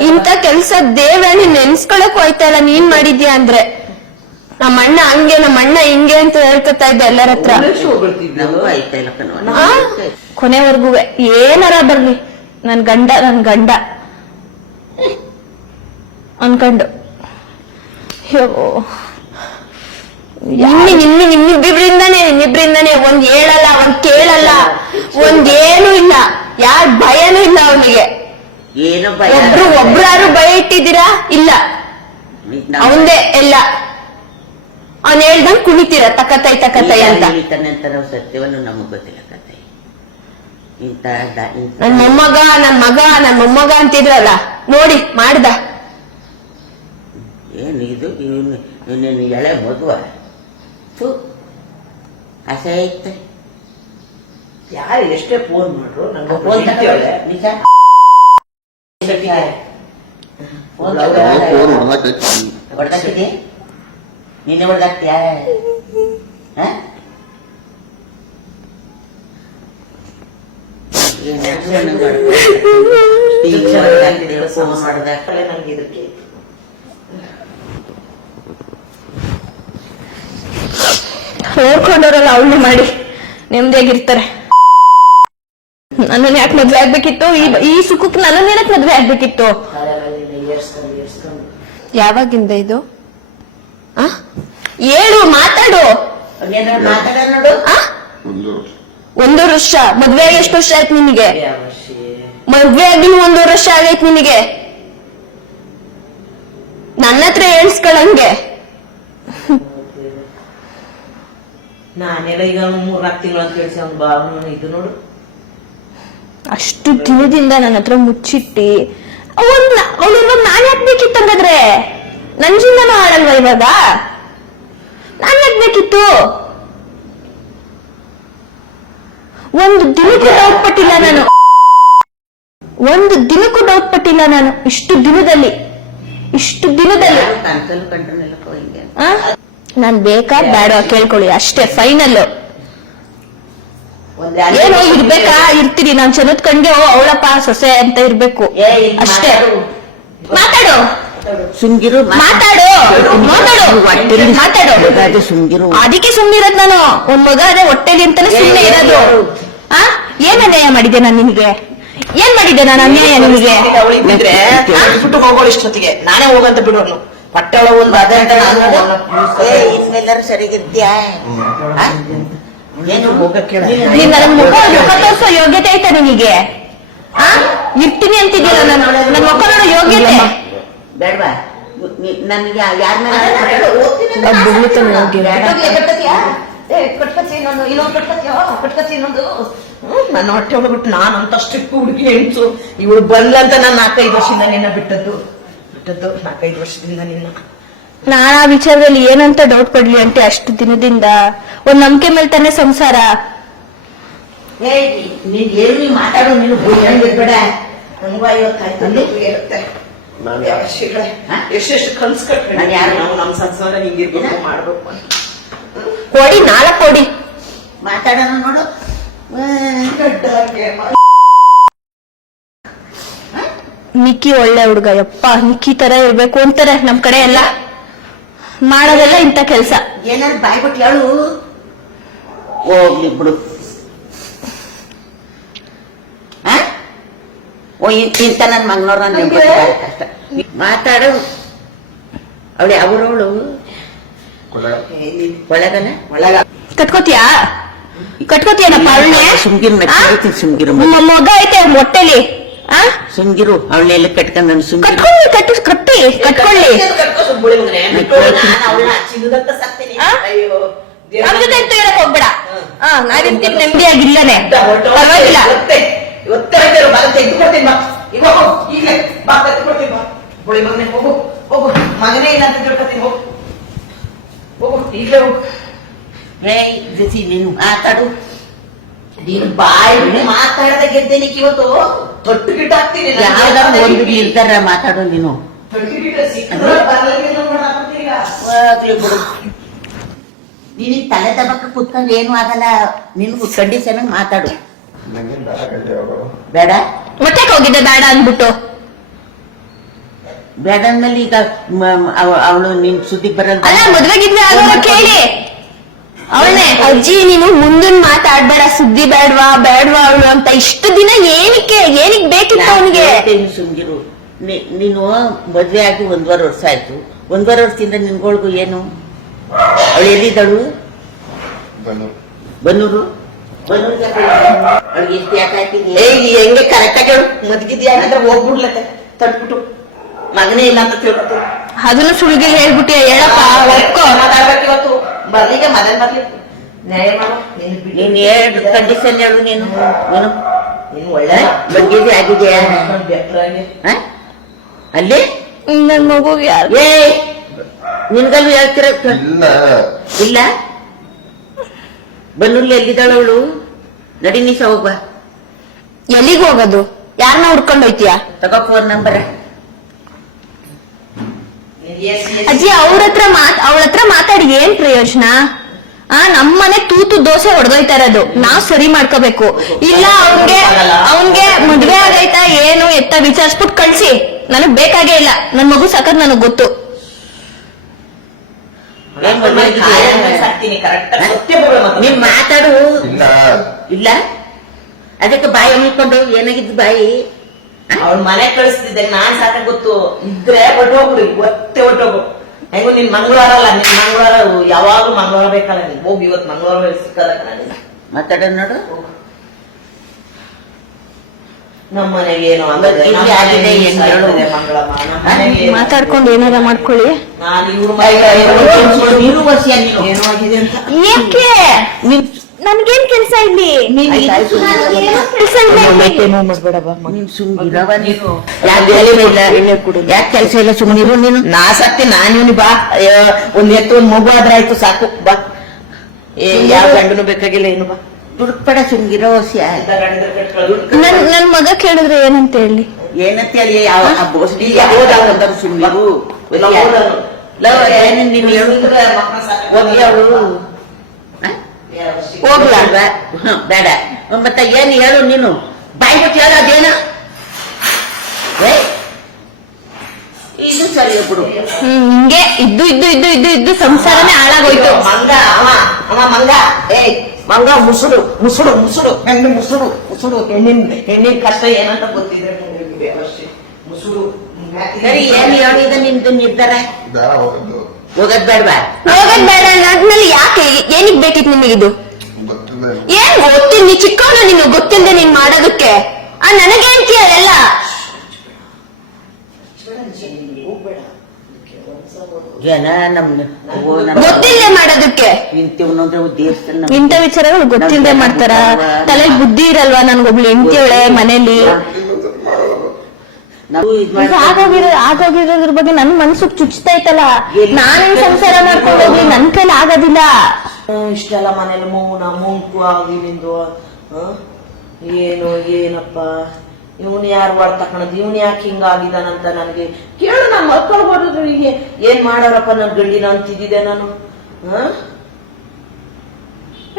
ಇಂಥ ಕೆಲ್ಸ ದೇವರಾಣಿ ನೆನ್ಸ್ಕೊಳಕ್ ಹೋಯ್ತಾ ಇಲ್ಲ ನೀನ್ ಮಾಡಿದ್ಯಾ ಅಂದ್ರೆ. ನಮ್ಮ ಅಣ್ಣ ಹಂಗೆ ನಮ್ಮ ಅಣ್ಣ ಹಿಂಗೆ ಅಂತ ಹೇಳ್ಕೊತಾ ಇದ್ದೆ ಎಲ್ಲರ ಹತ್ರ. ನಮಗೂ ಆಯ್ತಾ ಇಲ್ಲ ಕಣವ. ಆ? ಕೊನೆವರ್ಗು ಏನಾರ ಬರ್ಲಿ ನನ್ ಗಂಡ ಅನ್ಕೊಂಡು ನಿಮ್ಮಿಬ್ರಿಂದಾನೆ ಒಂದ್ ಹೇಳಲ್ಲ ಒಂದ್ ಕೇಳಲ್ಲ ಒಂದೇನು ಇಲ್ಲ, ಯಾರ್ ಭಯನೂ ಇಲ್ಲ ಅವನಿಗೆ. ಏನೋ ಒಬ್ರಾರು ಭಯ ಇಟ್ಟಿದ್ದೀರಾ? ಇಲ್ಲ, ಅವಂದೇ ಎಲ್ಲ. ಅವ್ನ್ ಹೇಳ್ದಂಗ್ ಕುಣಿತೀರ ತಕತೈ ಅಂತ. ಹೇಳ್ತಾನೆ ಅಂತ ನಾವು ಸತ್ಯವನ್ನು ನಮಗ್ ಗೊತ್ತಿಲ್ಲ ಕತೆ. ಇಂತ ನನ್ ಮೊಮ್ಮಗ ಅಂತಿದ್ರಲ್ಲ ನೋಡಿ ಮಾಡ್ದ. ಏನು ಇದು ಇವನೇನು ಎಳೆ ಮಗುವ ಆಸೆ ಐತೆ. ಯಾರು ಎಷ್ಟೇ ಫೋನ್ ಮಾಡ್ರು ನಂಗೆ ಫೋನ್ ನಿಜ ಫೋನ್ ಹೊಡೆದಾಕೈತಿ. ಹೊಡೆದಾಕಿದೆ ನಿನ್ನೆ ಹೊಡೆದಾಕ್ತಿಯಾ? ಫೋನ್ ಹೊಡೆದಾಕ ನಂಗೆ ಇದಕ್ಕೆ ನೋಡ್ಕೊಂಡವ್ರಲ್ಲ ಅವಳು ಮಾಡಿ ನೆಮ್ಮದಿಯಾಗಿರ್ತಾರೆ. ನನ್ನನ್ನು ಯಾಕೆ ಮದ್ವೆ ಆಗ್ಬೇಕಿತ್ತು? ಈ ಸುಖಕ್ಕೆ ನನ್ನನ್ನು ಏನಕ್ಕೆ ಮದ್ವೆ ಆಗ್ಬೇಕಿತ್ತು? ಯಾವಾಗಿಂದ ಇದು? ಹೇಳು, ಮಾತಾಡು. ಮಾತಾಡ ನೋಡು. ಒಂದು 1 ವರ್ಷ ಮದ್ವೆ ಆಗಿ ಎಷ್ಟು ವರ್ಷ ಆಯ್ತು ನಿನಗೆ? ಮದ್ವೆ ಆಗಿ 1 ವರ್ಷ ಆಗೈತ್ ನಿನಗೆ. ನನ್ನ ಹತ್ರ ಹೇಳ್ಸ್ಕೊಳಂಗೆ. ನಾನೆಲ್ಲ ಈಗ 3-4 ತಿಂಗಳು ಅಂತ ಹೇಳ್ಸಿ ಅವ್ನ ಬಾ ಇದು ನೋಡು. ಅಷ್ಟು ದಿನದಿಂದ ನನ್ನ ಹತ್ರ ಮುಚ್ಚಿಟ್ಟಿ ಅವಳು ನಾನ್ ಹಾಕ್ಬೇಕಿತ್ತು. ಹಂಗಾದ್ರೆ ನನ್ ಜೀವನನೂ ಆಡಲ್ವಾ ಇವಾಗ? ನಾನ್ ಹಾಕ್ಬೇಕಿತ್ತು. ಒಂದು ದಿನಕ್ಕೂ ಡೌಟ್ ಪಟ್ಟಿಲ್ಲ ನಾನು ಇಷ್ಟು ದಿನದಲ್ಲಿ. ಕನ್ಸಲ್ ಕಂಡ್ರನೆಲ್ಲ ಹಿಂಗೆ ನಾನ್ ಬೇಕಾ ಬೇಡ ಕೇಳ್ಕೊಳ್ಳಿ ಅಷ್ಟೇ, ಫೈನಲ್. ಏನೋ ಇರ್ಬೇಕಾ? ಇರ್ತೀರಿ. ನಾನ್ ಚೆನ್ನದ್ ಕಂಡೆ ಅವಳಪ್ಪ ಸೊಸೆ ಅಂತ ಇರ್ಬೇಕು ಅಷ್ಟೇ. ಮಾತಾಡು ಸುಮ್ಗಿರು ಮಾತಾಡು. ಸುಮ್ಗಿರು. ಅದಕ್ಕೆ ಸುಮ್ನಿರೋದ್ ನಾನು. ಒಂದ್ ಮಗ ಅದೇ ಹೊಟ್ಟೆಲಿ ಅಂತಾನೆ ಸುಮ್ನೆ ಇರೋದು. ಏನ್ ಅನ್ಯಾಯ ಮಾಡಿದ್ದೆ ನಾನು ನಿನಗೆ? ಏನ್ ಮಾಡಿದ್ದೆ ನಾನು ಅನ್ಯಾಯ ನಿನಗೆ? ಅವಳಿದ್ರೆ ಬಿಟ್ಟು ಹೋಗೋಳು ಇಷ್ಟೊತ್ತಿಗೆ. ನಾನೇ ಹೋಗಂತ ಬಿಡೋನು. ಪಟ್ಟಳ ಒಂದು ಅದೇ ಅಂತ ಇದ್ನೆಲ್ಲರೂ ಸರಿಗಿದ್ಯಾ? ಏನು ಹೋಗಕ್ಕೆ ನೀನ್ ನನ್ ಮುಖ ತೋರ್ಸೋ ಯೋಗ್ಯತೆ ಐತೆ ನಿನಗೆ? ಇರ್ತೀನಿ ಅಂತಿದ್ದೀರ ನಾನು. ನನ್ ಮುಖ ನೋಡೋ ಯೋಗ್ಯತೆ ಬೇಡವಾ? ನನ್ಗೆ ಯಾರ ಮೇಲೆ ನನ್ನ ಹೊಟ್ಟೆ ಒಳಬಿಟ್ಟು ನಾನು ಅಂತಷ್ಟು ಹುಡುಗಿ ಹೆಣ್ಸು. ಇವಳು ಬಂದ್ಲಂತ ನಾನು 4-5 ವರ್ಷದಿಂದ ನಿನ್ನ ಬಿಟ್ಟದ್ದು 4-5 ವರ್ಷದಿಂದ ನಿನ್ನ. ನಾನ್ ಆ ವಿಚಾರದಲ್ಲಿ ಏನಂತ ಡೌಟ್ ಪಡ್ಲಿ ಅಂತ ಅಷ್ಟು ದಿನದಿಂದ ಒಂದ್ ನಂಬಿಕೆ ಮೇಲೆ ತಾನೇ ಸಂಸಾರ. ನೀನ್ ಏನು ಮಾತಾಡೋ ನೀನು ಬೇಡ. ನನಗೂ 50 ಇರುತ್ತೆ. ಎಷ್ಟೆಷ್ಟು ಕನ್ಸ್ ಕಟ್ಕೊಂಡು ಯಾರು ನಾವು ನಮ್ಮ ಸಂಸಾರ ಹಿಂಗಿರ್ಬೇಕು ಮಾಡ್ಬೇಕು ಅಂತ. ಕೊಡಿ 4 ಕೊಡಿ ಮಾತಾಡೋಣ ನೋಡು. ನಿಕ್ಕಿ ಒಳ್ಳೆ ಹುಡುಗ ಯಪ್ಪ. ನಿಕ್ಕಿ ತರ ಇರ್ಬೇಕು ಅಂತಾರೆ ನಮ್ ಕಡೆ ಎಲ್ಲ. ಮಾಡೋದೆಲ್ಲ ಇಂಥ ಕೆಲ್ಸ. ಏನಾದ್ರು ಬಾಯ್ಬಿಟ್ಟು ಹೇಳು. ಹೋಗ್ಲಿ ಬಿಡು. ಇಂತ ನನ್ ಮಗನವ್ರ ಕಷ್ಟ ಮಾತಾಡು. ಅವಳು ಅವರವಳು ಒಳಗನ ಕಟ್ಕೋತೀಯನಪ್ಪ ಅವಳನ್ನೇ? ಸುಮ್ಗಿರು ಮಗ ಐತೆ ಹೊಟ್ಟೆಲಿ. ಸುಮ್ಗಿರು ಅವಳನ್ನೆಲ್ಲ ಕಟ್ಕೊಂಡ್ ನಾನು ಕಟ್ಕೊಳ್ಳಿ. ನಮ್ ಜೊತೆ ಅಂತೂ ಇರಕ್ ಹೋಗ್ಬೇಡ. ನಾವಿರ್ತೀವಿ ನೆಮ್ಮದಿಯಾಗಿಲ್ಲನೆ. ಪರವಾಗಿಲ್ಲ. ಮಗನೇ ಇಲ್ಲ ಅಂತ ತಿಳ್ಕೊತೀನಿ. ಹೋಗು ಈಗಲೇ ಹೋಗು. ನೀನು ಮಾತಾಡು. ನೀನು ಬಾಯಿ ಮಾತಾಡದ ಗೆದ್ದೇನಿಕ್ ಇವತ್ತು ತೊಟ್ಟು ಗಿಟ್ಟಾಗ್ತೀನಿ. ಯಾವ್ದಾದ್ರು ಒಂದು ನಿರ್ಧಾರ ಮಾತಾಡು ನೀನು. ಹೋಗ್ಲಿ ಬಿಡು. ನಿನಗೆ ತಲೆ ದಬಕ್ಕ ಕುತ್ಕೊಂಡು ಏನು ಆಗಲ್ಲ. ನೀನು ಕಂಡೀಷನ್ ಮಾತಾಡು. ನಂಗೆ ಬೇಡ ಗಂಟೆ ಹೋಗೋರು. ಬೇಡ ಮತ್ತೆ ಹೋಗಿದ್ದೆ ಬೇಡ ಅಂದ್ಬಿಟ್ಟು. ಬೇಡ ಅಂದ್ಮೇಲೆ ಈಗ ಅವಳು ನಿನ್ ಸುದ್ದಿಗೆ ಬರಲ್ಲ. ಅಲ್ಲ ಮದ್ವೆಗಿದ್ವಿ ಆಗೋರ ಕೇಳಿ ಅವಳನ್ನೇ, ಅಜ್ಜಿ ನೀನು ಮುಂದಿನ ಮಾತಾಡ್ಬೇಡ, ಸುದ್ದಿ ಬೇಡ್ವಾ ಅವಳು ಅಂತ. ಇಷ್ಟು ದಿನ ಏನಿಕ್ ಬೇಕಿತ್ತು ಅವನಿಗೆ? ಸುಂಗಿರು, ನೀನು ಮದ್ವೆ ಆಗಿ 1.5 ವರ್ಷ ಆಯ್ತು. 1.5 ವರ್ಷದಿಂದ ನಿನ್ಗೊಳ್ಗು ಏನು? ಅವಳು ಎಲ್ಲಿದ್ದಳು? ಬನ್ನೂರು. ಅವಳಿಗೆ ಎಷ್ಟು ಯಾಕಾಯ್ತಿದ್ಯ? ಹೆಂಗೆ ಕರೆಕ್ಟಾಗಿ ಹೇಳು, ಮದ್ಗಿದ್ಯಾ ಅಂದ್ರೆ ಹೋಗ್ಬಿಡ್ಲತ್ತೆ ತಟ್ಬಿಟ್ಟು ಮಗನೇ ಇಲ್ಲ ಅಂತ ತಿಳ್ಕೊತು. ಅದನ್ನು ಸುಳ್ಗಿ ಹೇಳ್ಬಿಟ್ಟಿ, ಹೇಳಪ್ಪ ಒಪ್ಕೋ. ಮಾತಾಡ್ಬೇಕು ಇವತ್ತು ಬರ್ಲಿಕ್ಕೆ ಮದನ್ ಬರ್ಲಿ ನ್ಯಾಯ ಮಾಡು. ನೀನ್ ಎರಡು ಕಂಡೀಷನ್ ಹೇಳು. ನೀನು ಒಳ್ಳೆ ಬಂದಿದ್ದೆ ಆಗಿದೆಯಾ ಬೆಟ್ರಾಗಿ ಅಲ್ಲಿ? ನನ್ ಮಗುಗೆ ಯಾರು? ಏ ನಿನ್ಗಲ್ಲು ಹೇಳ್ತಿರ ಇಲ್ಲ ಇಲ್ಲ? ಬನ್ನೂರ್ಲಿ ಎಲ್ಲಿದ್ದಾಳು ಅವಳು? ನಡಿ ನೀ ಹೋಗ್ಬ. ಎಲ್ಲಿಗೆ ಹೋಗೋದು? ಯಾರನ್ನ ಹುಡ್ಕೊಂಡು ಹೋಯ್ತೀಯ? ತಗೋ ಫೋನ್ ನಂಬರ್. ಅಜ್ಜಿ ಅವಳ ಹತ್ರ ಮಾತಾಡಿ ಏನ್ ಪ್ರಯೋಜನ? ನಮ್ಮನೆ ತೂತು ದೋಸೆ ಹೊಡೆದೋಯ್ತಾ ಇರೋದು, ನಾವ್ ಸರಿ ಮಾಡ್ಕೋಬೇಕು. ಇಲ್ಲ ಅವನ್ಗೆ ಮದ್ವೆ ಆಗೈತಾ ಏನು ಎತ್ತ ವಿಚಾರಿಸ್ಬಿಟ್ಟು ಕಳ್ಸಿ. ನನಗ್ ಬೇಕಾಗೇ ಇಲ್ಲ, ನನ್ ಮಗು ಸಾಕದ್ ನನಗ್ ಗೊತ್ತು. ನೀನ್ ಮಾತಾಡು. ಇಲ್ಲ ಇಲ್ಲ ಅದಕ್ಕೆ ಬಾಯಿ ಮುಳ್ಕೊಂಡು ಏನಾಗಿದ್ದು ಬಾಯಿ? ಅವ್ಳ ಮನೆ ಕಳಿಸ್ತಿದ್ದೆ ನಾನ್ ಸಾಕ ಗೊತ್ತು. ಇದ್ರೆ ಹೊಟ್ಟೋಗ್ಬಿಡಿ, ಹೊಟ್ಟೋಗು. ಹೆಂಗು ನಿನ್ ಮಂಗಳವಾರ ಅಲ್ಲ, ನಿನ್ ಮಂಗಳವಾರ ಯಾವಾಗ್ಲೂ ಮಂಗಳವಾರ ಬೇಕಲ್ಲ. ನೀನ್ ಹೋಗಿ ಇವತ್ತು ಮಂಗಳವಾರ ಸಿಕ್ಕಲ್ಲ. ಮಾತಾಡ ನೋಡು. ನಮ್ಮ ಮನೆಗೆ ಏನೋ ಮಾತಾಡ್ಕೊಂಡು ಏನಾರ ಮಾಡ್ಕೊಳ್ಳಿ. ನಾನು ಇವ್ರ ನೀರು ವರ್ಷ ಏನೋ ಆಗಿದೆ ಅಂತ ಯಾಕೆ? ನನ್ಗೇನ್ ಕೆಲ್ಸ ಇಲ್ಲಿ? ನೀನ್ ಸುಮ್ನಿರವ. ನೀನು ಯಾಕೆ ಕೆಲಸ ಇಲ್ಲ? ಸುಮ್ನಿರು ನೀನು. ನಾ ಸತ್ತಿ ನಾನು ಇವನಿ ಬಾ. ಒಂದ್ ಎತ್ತು ಒಂದ್ ಮಗು ಆದ್ರೆ ಆಯ್ತು ಸಾಕು ಬಾ. ಯಾವ ಗಂಡನು ಬೇಕಾಗಿಲ್ಲ ಏನು ಬಾ. ದುಡ್ಪಡ ಸುಮ್ಗಿರೋ ವರ್ಷ. ನನ್ ಮಗ ಕೇಳಿದ್ರೆ ಏನಂತ ಹೇಳಿ? ಏನಂತ ಹೇಳಿ? ಯಾವ ಬೋಸ್ಡಿ ಯಾವ್ದಾದ್ರು ಸುಮ್ನಿರು. ನೀನ್ ಹೇಳಿದ್ರೆ ಹೋಗಿ ಅವಳು ಹೋಗ್ಲಾಡ್ವಾ? ಬೇಡ. ಮತ್ತೆ ಏನ್ ಹೇಳು ನೀನು? ಬಾಯಿ ಬಿಟ್ಟು ಹೇಳು ಅದೇನ? ಇದು ಸರಿ ಬಿಡು. ಹಿಂಗೆ ಇದ್ದು ಸಂಸಾರನೇ ಹಾಳಾಗೋಯ್ತು. ಮಂಗ ಅವ ಮಂಗ. ಮಂಗ ಮುಸುಡು ಮುಸುಡು ಮುಸುಡು ಹೆಣ್ಣು ಮುಸುಡು ಮುಸುಡು. ಹೆಣ್ಣಿನ ಕಷ್ಟ ಏನಂತ ಗೊತ್ತಿದ್ರೆ ಮುಸುಡು. ಸರಿ ಏನ್ ಹೇಳಿದ ನಿಮ್ದು ನಿರ್ಧಾರ? ಬೇಡ ಹೋಗೋದು. ಹೋಗೋದ್ ಬೇಡವಾ? ಹೋಗೋದ್ ಬೇಡ ಅಂದ್ಮೇಲೆ ಯಾಕೆ? ಏನಿಗ್ ಬೇಕಿತ್ತು ನಿಮಗಿದು? ಗೊತ್ತಿಲ್ಲ ಏನ್ ಗೊತ್ತಿಲ್ಲ? ನೀ ಚಿಕ್ಕವನು, ನೀನು ಗೊತ್ತಿಲ್ಲದೆ ನೀನ್ ಮಾಡೋದಕ್ಕೆ. ನನಗೇಂತೀಯ ಎಲ್ಲ? ಜನ ನಮ್ದು ಗೊತ್ತಿಲ್ಲದೆ ಮಾಡೋದಕ್ಕೆ ಇಂತಿವ್ನಂದ್ರೆ ದೇಶದಲ್ಲಿ ಇಂಥ ವಿಚಾರಗಳು ಗೊತ್ತಿಲ್ಲದೆ ಮಾಡ್ತಾರ. ತಲೆಯಲ್ಲಿ ಬುದ್ಧಿ ಇರಲ್ವಾ? ನನ್ಗೊಬ್ಳು ಹೆಂಡ್ತಿಯವಳೆ ಮನೇಲಿ. ಆಗೋಗಿರೋದ್ರ ಬಗ್ಗೆ ನನ್ ಮನ್ಸು ಚುಚ್ತೈತಲ್ಲ. ನಾನೇನ್ ಸಂಸಾರ ಮಾಡ್ಕೊಂಡು ಹೋಗ್ಲಿ, ನನ್ ಕೈಲಿ ಆಗೋದಿಲ್ಲ. ಇಷ್ಟೆಲ್ಲ ಮನೇಲಿ ಮೌನ ಮುಂಕು ಆಗಿ ನಿಂದು ಏನು ಏನಪ್ಪ ಇವನ್ ಯಾರು ವಾಡ್ ತಕೊಂಡ್ ಇವನ್ ಯಾಕೆ ಹಿಂಗಾಗಿದಾನಂತ ನನಗೆ ಕೇಳು. ನಮ್ಮ ಮಕ್ಕಳು ಹೊಡೆದ್ರು ಹೀಗೆ ಏನ್ ಮಾಡಾರಪ್ಪ ನನ್ ಗಂಡಿನ ಅಂತಿದ್ದೆ ನಾನು.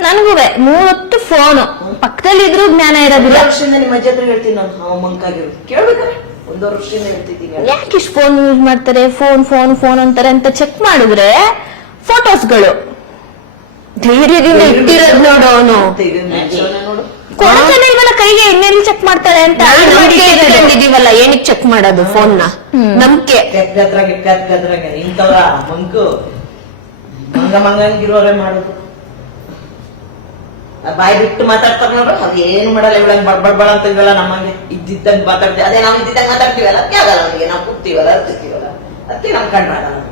ನನಗೂ 3 ಹೊತ್ತು ಫೋನು ಪಕ್ಕದಲ್ಲಿ ಇದ್ರೂ ಜ್ಞಾನ ಇರೋದಿಲ್ಲ. ವರ್ಷದಿಂದ ನಿಮ್ಮ ಅಜ್ಜ ಹತ್ರ ಹೇಳ್ತೀನಿ ನಾನು. ಅವ ಮಂಕಾಗಿರೋದು ಕೇಳ್ಬೇಕಾರೆ 1 ವರ್ಷದಿಂದ ಹೇಳ್ತಿದ್ದೀನಿ. ಯಾಕೆ ಇಷ್ಟು ಫೋನ್ ಯೂಸ್ ಮಾಡ್ತಾರೆ? ಫೋನ್ ಅಂತಾರೆ ಅಂತ ಚೆಕ್ ಮಾಡಿದ್ರೆ ಫೋಟೋಸ್ಗಳು ಧೈರ್ಯದಿಂದ ಇಟ್ಟಿರೋದು ನೋಡು. ಅವನು ನೋಡು ಕೊಡ್ತಾನೆ ಇಲ್ವಲ್ಲ ಕೈಗೆ, ಇನ್ನೆಲ್ಲಿ ಚೆಕ್ ಮಾಡ್ತಾರೆ ಅಂತ ಇದೀವಲ್ಲ. ಏನಕ್ಕೆ ಚೆಕ್ ಮಾಡೋದು ಫೋನ್ ನ? ನಂಬಿಕೆ ಗದ್ರಾಗ ಇಂಥವ್ರ ಮಂಕು ಮಂಗಂಗಿರೋರೇ ಮಾಡೋದು. ಬಾಯಿ ಬಿಟ್ಟು ಮಾತಾಡ್ತಾರ ನೋಡ್ರಿ, ಅದ್ ಏನು ಮಾಡಲ್ಲ. ಇವಳಂಗ್ ಬಡ್ಬಳ ಅಂತ ಇವೆಲ್ಲ ನಮ್ಮಂಗೆ ಇದ್ದಿದ್ದಂಗ್ ಮಾತಾಡ್ತೀವಿ. ಅದೇ ನಾವು ಇದ್ದಿದ್ದಂಗ್ ಮಾತಾಡ್ತೀವಲ್ಲ, ಅದಕ್ಕೆ ಆಗಲ್ಲ ನಮಗೆ. ನಾವು ಕೂಗ್ತೀವಲ್ಲ, ಅರ್ತಿರ್ತೀವಲ್ಲ, ಅದಕ್ಕೆ ನಮ್ ಕಂಡ್ರಾಗಲ್ಲ ನಮಗೆ.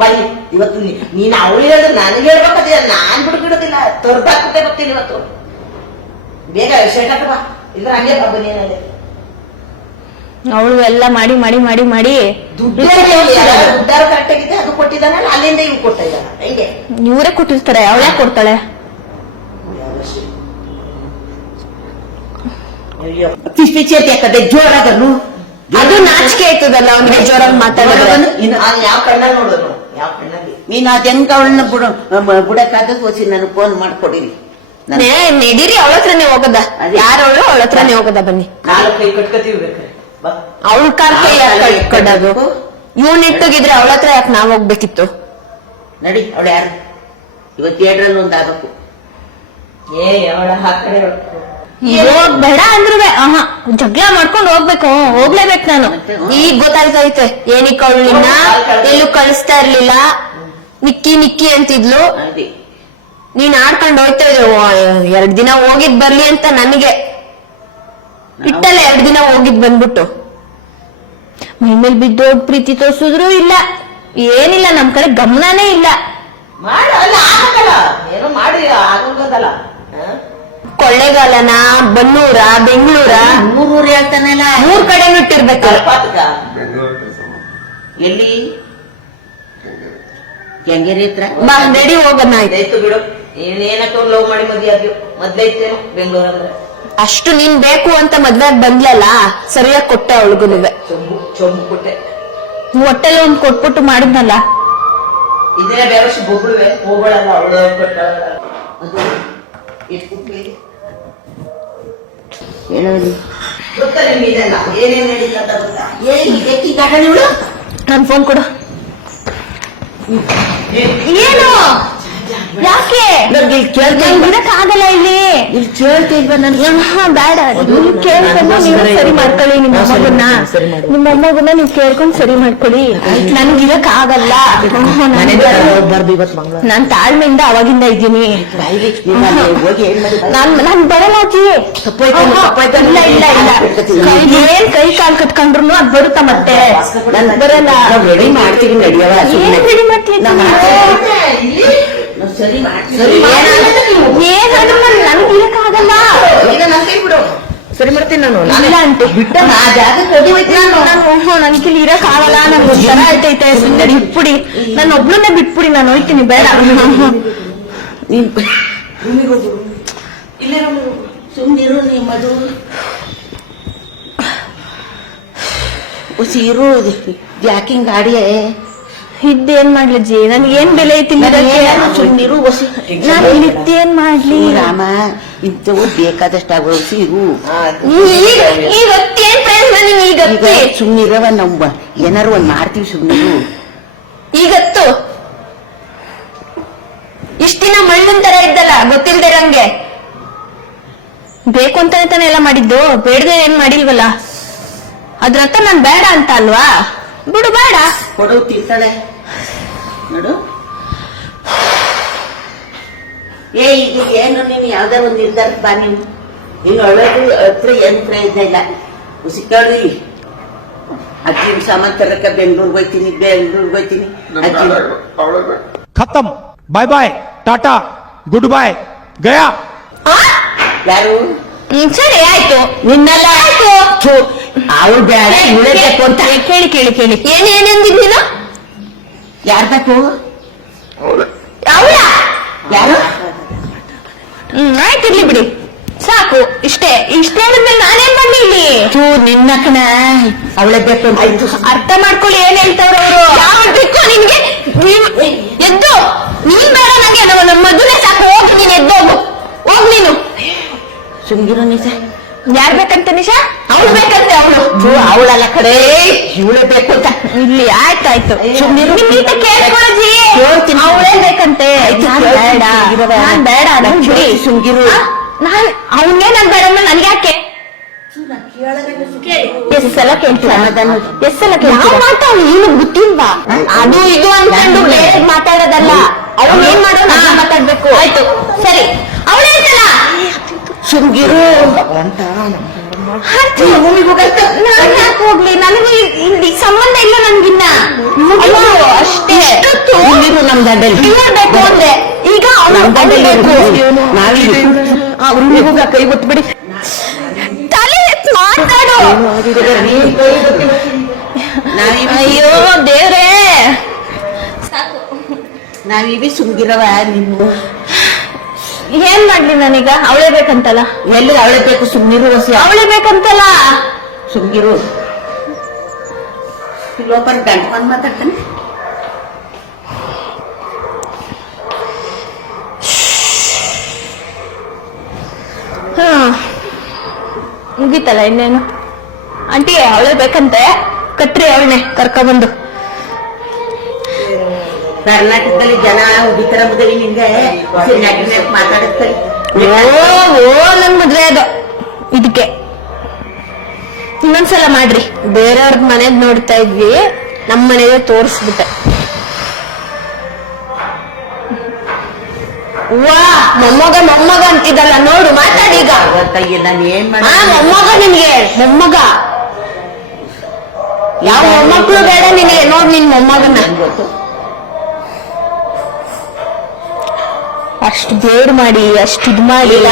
ಬಾಯಿ ಇವತ್ತು ನೀನ್ ಅವಳು ಹೇಳಿದ್ರೆ ನನಗೆ ಹೇಳ್ಬೇಕದ, ನಾನ್ ಬಿಡುಗಿಡೋದಿಲ್ಲ. ತೊರ್ದಾಕ್ಬಿಟ್ಟೆ ಬರ್ತೀನಿ ಇವತ್ತು. ಬೇಗ ಶೇಟಾಕ ಬಾ, ಇದ್ರ ಹಂಗೆ ಬಾ ಬನ್ನಿನಲ್ಲಿ. ಅವಳು ಎಲ್ಲ ಮಾಡಿ ಮಾಡಿ ಮಾಡಿ ಮಾಡಿ ದುಡ್ಡಾರು ಕರೆಕ್ಟ್ ಆಗಿದೆ. ಅದು ಕೊಟ್ಟಿದ್ದಾನೆ, ಅಲ್ಲಿಂದ ಇವ್ ಕೊಡ್ತಾ ಇದ್ದಾನ. ಹೆಂಗೆ ಇವರೇ ಕೊಟ್ಟಿರ್ತಾರೆ, ಅವಳೇ ಕೊಡ್ತಾಳೆ. ಪಿಚ್ ಪಿಚ್ ಅಂತ ಯಾಕದೆ ಜೋರಾಗನು ಅದು ನಾಚಿಕೆ ಆಯ್ತದಲ್ಲ ಅವ್ನಿಗೆ ಜೋರಾಗಿ ಮಾತಾಡೋದು. ಯಾವ ಕಣ್ಣ ನೋಡೋನು, ಯಾವ ಕಣ್ಣಲ್ಲಿ ನೀನು ಅದ್ ಹೆಂಗ ಅವಳನ್ನ ಬುಡಕ್ಕಾಗ ಹೋಗಿ ನನಗೆ ಫೋನ್ ಮಾಡ್ಕೊಡಿರಿ. ನಡೀರಿ, ಅವಳ ಹತ್ರನೇ ಹೋಗದ. ಯಾರವಳು? ಅವಳ ಹತ್ರನೇ ಹೋಗದ. ಬನ್ನಿ, ನಾಲ್ಕು ಕೈ ಕಟ್ಕೋತೀವಿ ಬೇಕಾರೆ ಬಾ. ಅವಳ ಕಾಲ್ ಕೈ ಯಾಕೆ ಕಟ್ಕೊಡೋದು? ಇವ್ನ ಇಟ್ಟೋಗಿದ್ರೆ ಅವಳ ಹತ್ರ ಯಾಕೆ ನಾವ್ ಹೋಗ್ಬೇಕಿತ್ತು? ನಡಿ, ಅವಳು ಯಾರು ಇವತ್ತು 7ರಲ್ಲಿ ಒಂದು ಆಗಬೇಕು. ಅವಳ ಆ ಕಡೆ ಬೇಡ ಅಂದ್ರು ಜಗಳ ಮಾಡ್ಕೊಂಡು ಹೋಗ್ಬೇಕು, ಹೋಗ್ಲೇಬೇಕು ನಾನು. ಈಗ ಗೊತ್ತಾಗ್ತೈತೆ ಏನಕ್ಕೆ ಅವಳು ನಿನ್ನ ಎಲ್ಲೂ ಕಳಿಸ್ತಾ ಇರ್ಲಿಲ್ಲ. ನಿಕ್ಕಿ ನಿಕ್ಕಿ ಅಂತಿದ್ಲು, ಅದೇ ನೀನ್ ಆಡ್ಕೊಂಡು ಹೋಗ್ತಾ ಇದ್ದೆ. 2 ದಿನ ಹೋಗಿದ್ ಬರ್ಲಿ ಅಂತ ನನಗೆ ಇಟ್ಟಲ್ಲ. 2 ದಿನ ಹೋಗಿದ್ ಬಂದ್ಬಿಟ್ಟು ಮೈ ಮೇಲ್ ಬಿದ್ದು ಹೋಗಿ ಪ್ರೀತಿ ತೋರ್ಸಿದ್ರು ಇಲ್ಲ, ಏನಿಲ್ಲ, ನಮ್ ಕಡೆ ಗಮನನೇ ಇಲ್ಲ. ಮಾಡ ಅಲ್ಲ ಆಗಲ್ಲ, ಏನೋ ಮಾಡಿ ಆಗೋದಲ್ಲ. ಕೊಳ್ಳೇಗಾಲನ, ಬನ್ನೂರ, ಬೆಂಗಳೂರ, ಮೂರೂರು ಹೇಳ್ತಾನಲ್ಲ. 3 ಕಡೆ ಇಟ್ಟಿರ್ಬೇಕು. ಕಲ್ಪಾತಕ ಬೆಂಗಳೂರು ಕೆಲಸ ಮಾಡಿ ಎಲ್ಲಿ ಕೆಂಗೇರಿ ಹತ್ರ. ಬಾ ರೆಡಿ ಹೋಗೋಣ. ಆಯ್ತು, ಇದಾಯ್ತು ಬಿಡು. ಏನಕ್ಕೆ ಲವ್ ಮಾಡಿ ಮದ್ವೆ ಆದ್ಯೋ, ಮೊದ್ಲೈತೇನೋ ಬೆಂಗಳೂರು ಅಂದ್ರೆ. ಅಷ್ಟು ನೀನ್ ಬೇಕು ಅಂತ ಮದ್ವೆ ಬಂದ್ಲಲ್ಲ, ಸರಿಯಾಗಿ ಕೊಟ್ಟೆ ಅವಳಿಗುನುವೆ. ಚೊಂಬು ಕೊಟ್ಟೆ. ಹೊಟ್ಟೆಲ್ಲ ಒಂದ್ ಕೊಟ್ಬಿಟ್ಟು ಮಾಡಿದ್ನಲ್ಲ. ಇದೇ ಬೇರೆ ಬೊಬ್ಳುವೆ ಹೋಗಳಲ್ಲ, ಅವಳು ಕೊಟ್ಟ ಅದು ಎಷ್ಟು ಹೇಳೋದು ಗೊತ್ತಾ ನಿಮ್ಗೆ ಇದೆಲ್ಲ ಏನೇನ್ ನಡೀತಾ ಅಂತ ಗೊತ್ತಾ? ಇದಕ್ಕೆ ಗಾಡಿ ಇವಳು ನನ್ ಫೋನ್ ಕೊಡು. ಏನು? ಯಾಕೆ? ಆಗಲ್ಲ ಇಲ್ಲಿ. ಇಲ್ಲಿ ಕೇಳ್ತಿಲ್ವಾ ನನ್ಗೆ? ಬೇಡ, ನೀವು ಕೇಳ್ಕೊಂಡು ನೀವು ಸರಿ ಮಾಡ್ಕೊಳ್ಳಿ. ನಿಮ್ಮ ಮೊಮ್ಮಗನ್ನ ನೀವು ಕೇಳ್ಕೊಂಡು ಸರಿ ಮಾಡ್ಕೊಳ್ಳಿ. ನನ್ಗೆ ಇರಕ್ ಆಗಲ್ಲ. ನಾನ್ ತಾಳ್ಮೆಯಿಂದ ಅವಾಗಿಂದ ಇದ್ದೀನಿ. ಹೋಗಿ ಏನ್ ಮಾಡಿ ನಾನ್ ಬರಲ್ಲ ಅಜ್ಜಿ. ಇಲ್ಲ ಇಲ್ಲ ಇಲ್ಲ, ಏನ್ ಕೈ ಕಾಲ್ ಕಟ್ಕೊಂಡ್ರು ಅದ್ ಬರುತ್ತಾ ಮತ್ತೆ? ಬರಲ್ಲ. ರೆಡಿ ಮಾಡ್ತೀವಿ, ನಡಿಯವ. ಏನ್ ರೆಡಿ ಮಾಡ್ತೀನಿ? ಸರಿ ಮಾಡ್ತೀವಿ. ಏನಾದ್ರೂ ನನ್ಗೆ ಇರಕ್ಕಾಗಲ್ಲ. ಸರಿ ಮಾಡ್ತೀನಿ ನಾನು. ಇಲ್ಲ ಅಂತ ಬಿಟ್ಟ ಆ ಜಾಗಕ್ಕೆ ಹೋಗಿ ಹೋಯ್ತು ನಾನು. ನನ್ಗಿಲ್ಲಿ ಇರಕ್ ಆಗಲ್ಲ. ನನ್ಗೆ ಒಂಥರ ಆಯ್ತೈತೆ. ಸುಮ್ಮನೆ ಬಿಟ್ಬಿಡಿ, ನಾನು ಒಬ್ಳನ್ನೇ ಬಿಟ್ಬಿಡಿ, ನಾನು ಹೋಯ್ತೀನಿ. ಬೇಡ, ನೀನ್ ಸುಮ್ಮನಿರು. ನಿಮ್ಮದು ಸೀರು ಯಾಕಿಂಗ್ ಗಾಡಿಯೇ ಇದ್ದೇನ್ ಮಾಡ್ಲಜ್ಜಿ? ನನ್ಗೆ ಏನ್ ಬೆಲೆ ಐತಿಲ್ಲ. ಸುಮ್ಮನಿರು. ನಾನು ಇದ್ದೇನ್ ಮಾಡ್ಲಿ? ರಾಮ, ಇಂಥವು ಬೇಕಾದಷ್ಟು ಆಗೋದು ಸೀರು. ಈಗತ್ತೇನ್ ಪ್ರಯೋಜನ? ನೀವು ಈಗತ್ತೆ ಸುಮ್ಮನಿರವ. ನಾವು ಏನಾರು ಒಂದ್ ಮಾಡ್ತೀವಿ, ಸುಮ್ಮನಿರು. ಈಗತ್ತು ಇಷ್ಟ ದಿನ ಮಣ್ಣಿನ ತರ ಇದ್ದಲ್ಲ, ಗೊತ್ತಿಲ್ದೆ ನಂಗೆ. ಬೇಕು ಅಂತಾನೆ ತಾನೆ ಎಲ್ಲ ಮಾಡಿದ್ದು, ಬೇಡದೆ ಏನ್ ಮಾಡಿಲ್ವಲ್ಲ. ಅದ್ರತ್ತ ನಾನ್ ಬೇಡ ಅಂತ ಅಲ್ವಾ? ಬಿಡು, ಬೇಡ. ಕೊಡು, ತಿಂತಾಳೆ ನೋಡು. ಈಗ ಏನು ನೀನು ಯಾವ್ದಾರ ಒಂದು ನಿರ್ಧಾರಕ್ಕೆ ಬಾ. ನೀನು ಇನ್ನು ಒಳಗೆ ಹತ್ರ ಏನು ಪ್ರಯೋಜನ ಇಲ್ಲ. ಸಿಕ್ಕಾಡಿ ಅಜ್ಜಿ ಸಾಮಾನ್ ತರಕ ಬೆಂಗಳೂರಿಗೆ ಹೋಯ್ತೀನಿ. ಅವಳ खत्म, bye bye, tata, goodbye, गया. ಯಾರು? ಸರಿ ಆಯ್ತು, ನಿನ್ನೆಲ್ಲ ಆಯ್ತು. ಅವಳು ಬೇಡ, ಇವಳೇ ಬೇಕು ಅಂತ. ಕೇಳಿ ಕೇಳಿ ಕೇಳಿ, ಏನೇನಂದಿದ್ ನೀನು? ಯಾರು ಬೇಕು? ಅವಳ ಯಾರು? ಆಯ್ತಿರ್ಲಿ ಬಿಡಿ, ಸಾಕು. ಇಷ್ಟೇ ಹೇಳಿದ್ಮೇಲೆ ನಾನೇನ್ ಮಾಡ್ಲಿ ಇಲ್ಲಿ? ನಿನ್ನ ಕಣ, ಅವಳೇ ಬೇಕು ಅಂತ. ಆಯ್ತು, ಅರ್ಥ ಮಾಡ್ಕೊಳ್ಳಿ ಏನ್ ಹೇಳ್ತಾವ್ರ ಅವರು. ಯಾವ ಬೇಕು ನಿನ್ಗೆ? ಎದ್ದು ನೀನ್ ಬೇಡ ನಂಗೆ, ನಮ್ಮ ಮದುವೆ ಸಾಕು. ಹೋಗ್ ನೀನ್, ಎದ್ದೋಗು, ಹೋಗ್ ನೀನು. ಸುಮ್ಗಿರು ನಿಜ. ಯಾರ್ ಬೇಕಂತ ನಿಶಾ? ಅವಳು ಬೇಕಂತೆ. ಅವಳಲ್ಲ ಕಡೆ, ಇವಳೇ ಬೇಕು ಅಂತ. ಇಲ್ಲಿ ಆಯ್ತಾಯ್ತು, ಸುಮ್ನಿರು. ಕೇಳ್ಕೊಳಜಿ. ಕೇಳ್ತೀನಿ. ಅವಳೇ ಬೇಕಂತೆ. ನಾನ್ ಬೇಡ, ನಾನ್ ಬೇಡ. ನನ್ ಬಿಡಿ. ಸುಮ್ಗಿರು. ನಾನ್ ಅವನ್ಗೆ ನಾನ್ ಬೇಡ, ನನ್ಗೆ ಯಾಕೆ? ಎಷ್ಟ್ ಸಲ ಕೇಳ್ತೀರಾ? ಎಷ್ಟ್ ಸಲ ಕೇಳ್ತೀರಾ? ನೀನು ಗೊತ್ತಿಲ್ವಾ? ಅದು ಇದು ಅನ್ಕೊಂಡು ಬೇರೆ ಮಾತಾಡೋದಲ್ಲ. ಅವಳು ಏನ್ ಮಾಡೋಣ ಮಾತಾಡ್ಬೇಕು. ಆಯ್ತು, ಸರಿ. ಅವಳು ಹೇಳ್ತಲ್ಲ, ಸುಮ್ಗಿರು. ನಾನ್ ಯಾಕೆ ಹೋಗ್ಲಿ? ನನಗೆ ಇಲ್ಲಿ ಸಂಬಂಧ ಇಲ್ಲ ನನ್ಗಿನ್ನ. ಅಷ್ಟೇ. ಸುಮ್ಗಿರು. ನಮ್ ದಂಡಲ್ಲಿ ಬೇಕು ಅಂದ್ರೆ ಈಗ ಅವಳು ಬೇಕು. ನಾವೀಗ ಕೈ ಗೊತ್ತುಬಿಡಿ. ತಲೆ ಎತ್ತಿ ಮಾತಾಡು. ಅಯ್ಯೋ ದೇವ್ರೇ, ನಾವೀವಿ ಸುಮ್ಗಿರವ. ನೀನು ಏನ್ ಮಾಡ್ಲಿ ನಾನೀಗ? ಅವಳೇ ಬೇಕಂತಲ್ಲ. ಎಲ್ಲಿ ಅವಳೇ ಬೇಕು? ಸುಮ್ನಿರು. ಅವಳೇ ಬೇಕಂತಲ್ಲ. ಸುಮ್ಗಿರು. ಲೋಪರ್ ಗಂಟ್ಕೊಂಡ್ ಮಾತಾಡ್ತಾನೆ. ಹಾ ಮುಗೀತಲ್ಲ ಇನ್ನೇನು. ಆಂಟಿ ಅವಳೇ ಬೇಕಂತೆ, ಕತ್ರಿ ಅವಳನ್ನೇ ಕರ್ಕೊಂಬಂದು. ಕರ್ನಾಟಕದಲ್ಲಿ ಜನ ಉಗಿತರ ಮದುವೆ ನಿಂಗೆ ಮಾತಾಡುತ್ತಾರೆ. ಓ ನನ್ ಮದ್ವೆ ಅದು ಇದಕ್ಕೆ. ಇನ್ನೊಂದ್ಸಲ ಮಾಡ್ರಿ. ಬೇರೆಯವ್ರದ್ ಮನೆದ್ ನೋಡ್ತಾ ಇದ್ವಿ, ನಮ್ ಮನೆಗೆ ತೋರಿಸ್ಬಿಟ್ಟೆ. ವಾ ಮೊಮ್ಮಗ ಅಂತಿದ್ದಲ್ಲ ನೋಡು, ಮಾತಾಡಿ ಈಗ. ನಾನು ಏನ್ ಹಾ ಮೊಮ್ಮಗ ನಿನ್ಗೆ, ಮೊಮ್ಮಗ. ಯಾವ ಮೊಮ್ಮಕ್ಳು ಬೇಡ ನಿನಗೆ, ನೋಡ್ ನಿನ್ ಮೊಮ್ಮಗನ. ಗೊತ್ತು. ಅಷ್ಟು ಬೇಡ್ ಮಾಡಿ, ಅಷ್ಟು ಇದ್ ಮಾಡಿ. ಇಲ್ಲ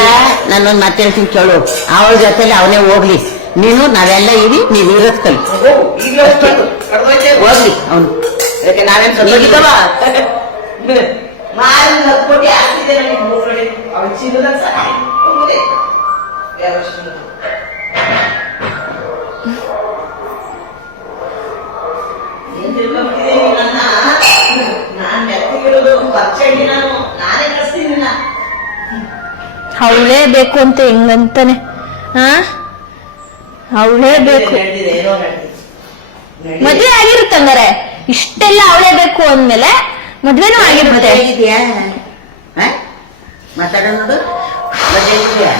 ನಾನೊಂದ್ ಮಾತು ಹೇಳ್ತೀನಿ ಕೇಳು. ಅವಳ ಜೊತೆಲಿ ಅವನೇ ಹೋಗ್ಲಿ, ನೀನು ನಾವೆಲ್ಲ ಇರಿ, ನೀವ್ ಇರೋದ್ ಕಲಿ. ಹೋಗ್ಲಿ ಅವನು. ನಾವೇನ್ ಅವಳೇ ಬೇಕು ಅಂತ ಹೆಂಗಂತಾನೆ. ಹಾ ಅವಳೇ ಬೇಕು. ಮದ್ವೆ ಆಗಿರುತ್ತಂಗಾರೆ, ಇಷ್ಟೆಲ್ಲ ಅವಳೇ ಬೇಕು ಅಂದ್ಮೇಲೆ ಮದ್ವೆನೂ ಆಗಿರುತ್ತೆ. ಹೇಗಿದ್ಯಾ ಮಾತಾಡ ನೋಡು. ಹೇಗಿದ್ಯಾ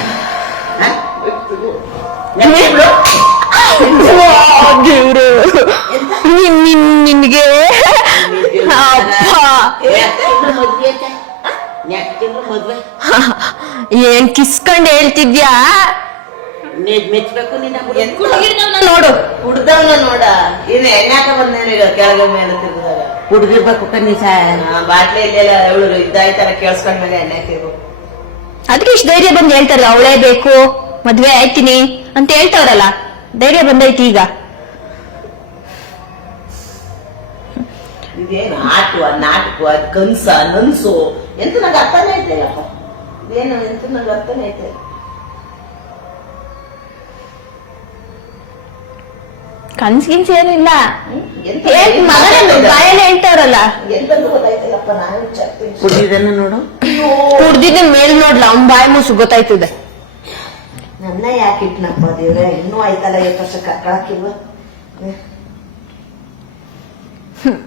ದೇವ್ರು ನಿನ್ಗೆ ಮದ್ವೆ ಏನ್ ಕಿಸ್ಕೊಂಡ್ ಹೇಳ್ತಿದ್ಯಾ? ಮೆಚ್ಬೇಕು ನಿನ್ನ ನೋಡು ಹುಡ್ದವ್ನ ನೋಡ, ಇನ್ನು ಎಣ್ಣಾಕ ಬಂದೇನು ಈಗ ಕೆಳಗೆ ಮೇಲೆ ತಿರುಗಿದಾಗ ಹುಡುಗಿರ್ಬೇಕು ಕನ್ನೀಸ. ಬಾಟ್ಲಿ ಇಲ್ಲೆಲ್ಲ ಅವಳು ಇದ್ದಾಯ್ತಲ್ಲ ಕೇಳಿಸ್ಕೊಂಡ್ಮೇಲೆ ಎಣ್ಣೆ ಹಾಕಿರ್ಬೇಕು. ಅದಕ್ಕೆ ಇಷ್ಟು ಧೈರ್ಯ ಬಂದು ಹೇಳ್ತಾರೆ ಅವಳೇ ಬೇಕು, ಮದ್ವೆ ಆಯ್ತೀನಿ ಅಂತ ಹೇಳ್ತಾವ್ರಲ್ಲ, ಧೈರ್ಯ ಬಂದೈತಿ ಈಗ. ಇದೇನು ನಾಟಕ ಅದ್ ಕನ್ಸ ನನ್ಸು ಎಂತ ನಂಗೆ ಅರ್ಥನೇ ಐತಿಲ್ಲಪ್ಪ. ಇದೇನು ಎಂತ ನಂಗೆ ಅರ್ಥನೇ ಐತೆ. ಕನ್ಸ್ಗಿನ್ಸ್ ಏನಿಲ್ಲ, ಎಂತ ಬಾಯಲ್ಲಿ ಹೇಳ್ತಾವ್ರಲ್ಲ. ಎಂತಂದು ಗೊತ್ತಾಯ್ತಿಲ್ಲಪ್ಪ. ನಾನು ಚಕ್ತಿ ಕುಡಿದನ್ನ ನೋಡು. ಕುಡ್ದಿದ್ದ ಮೇಲ್ ನೋಡ್ಲ, ಅವ್ನ್ ಬಾಯಿ ಮುಸು ಗೊತ್ತಾಯ್ತದೆ. ನನ್ನ ಯಾಕೆ ಇಟ್ನಪ್ಪ ದೇವ್ರೆ, ಇನ್ನೂ ಆಯ್ತಲ್ಲ 8 ವರ್ಷ ಕಳ್ಕಿಲ್ವ.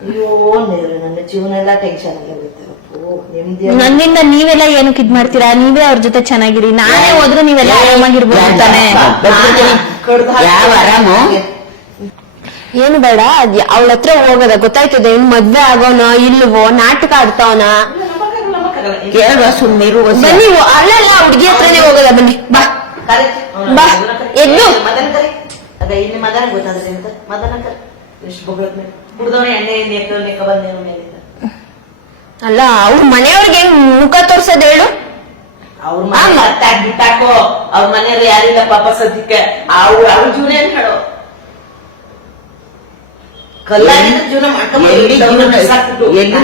ಅಯ್ಯೋ ದೇವ್ರೆ, ನನ್ನ ಜೀವನ ಎಲ್ಲ ಟೆನ್ಷನ್ ಆಗಿರ್ಬೇಕು. ನಿಮ್ದೇ ನನ್ನಿಂದ ನೀವೆಲ್ಲ ಏನಕ್ಕೆ ಇದ್ ಮಾಡ್ತೀರಾ? ನೀವೇ ಅವ್ರ ಜೊತೆ ಚೆನ್ನಾಗಿರಿ, ನಾನೇ ಹೋದ್ರೆ ನೀವೆಲ್ಲ ಆರಾಮಾಗಿರ್ಬೋದು ತಾನೆ. ಯಾವ ಆರಾಮು? ಏನು ಬೇಡ, ಅವಳ ಹತ್ರ ಹೋಗೋದ ಗೊತ್ತಾಯ್ತದೆ. ಇನ್ ಮದ್ವೆ ಆಗೋನ ಇಲ್ವೋ, ನಾಟಕ ಆಡ್ತಾವನ ಕೇಳುವ ಸುಮ್ಮನಿರು. ಬನ್ನಿ, ಅಲ್ಲಲ್ಲ ಹುಡ್ಗಿ ಹತ್ರನೇ ಹೋಗೋದ. ಬನ್ನಿ ಬಾ ಬಾ, ಎದ್ದು. ಮದನ ಕರಿ ಅದ ಇನ್ನು ಮದನ ಗೊತ್ತಾದ್ರೆ ಮದನ ಕರಿ. ಎಷ್ಟು ಬೊಗಳದ್ಮೇಲೆ ಹುಡ್ದವನ ಎಣ್ಣೆ ನೆಕ್ಕ ಬಂದೇನ ಮೇಲಿಂದ. ಅಲ್ಲ ಅವ್ರ ಮನೆಯವ್ರಿಗೆ ಹೆಂಗ್ ಮುಖ ತೋರ್ಸೋದ್ ಹೇಳು? ಅವ್ರ ಮನೆ ಬಿಟ್ಟಾಕೋ, ಅವ್ರ ಮನೆಯವ್ರು ಯಾರಿಲ್ಲ ಪಾಪ ಸದ್ಯಕ್ಕೆ. ಅವ್ರ ಜೀವನ ಏನ್ ಹೇಳೋ, ಕಲ್ಲಾಗಿನ ಜೀವನ ಎಲ್ಲಿ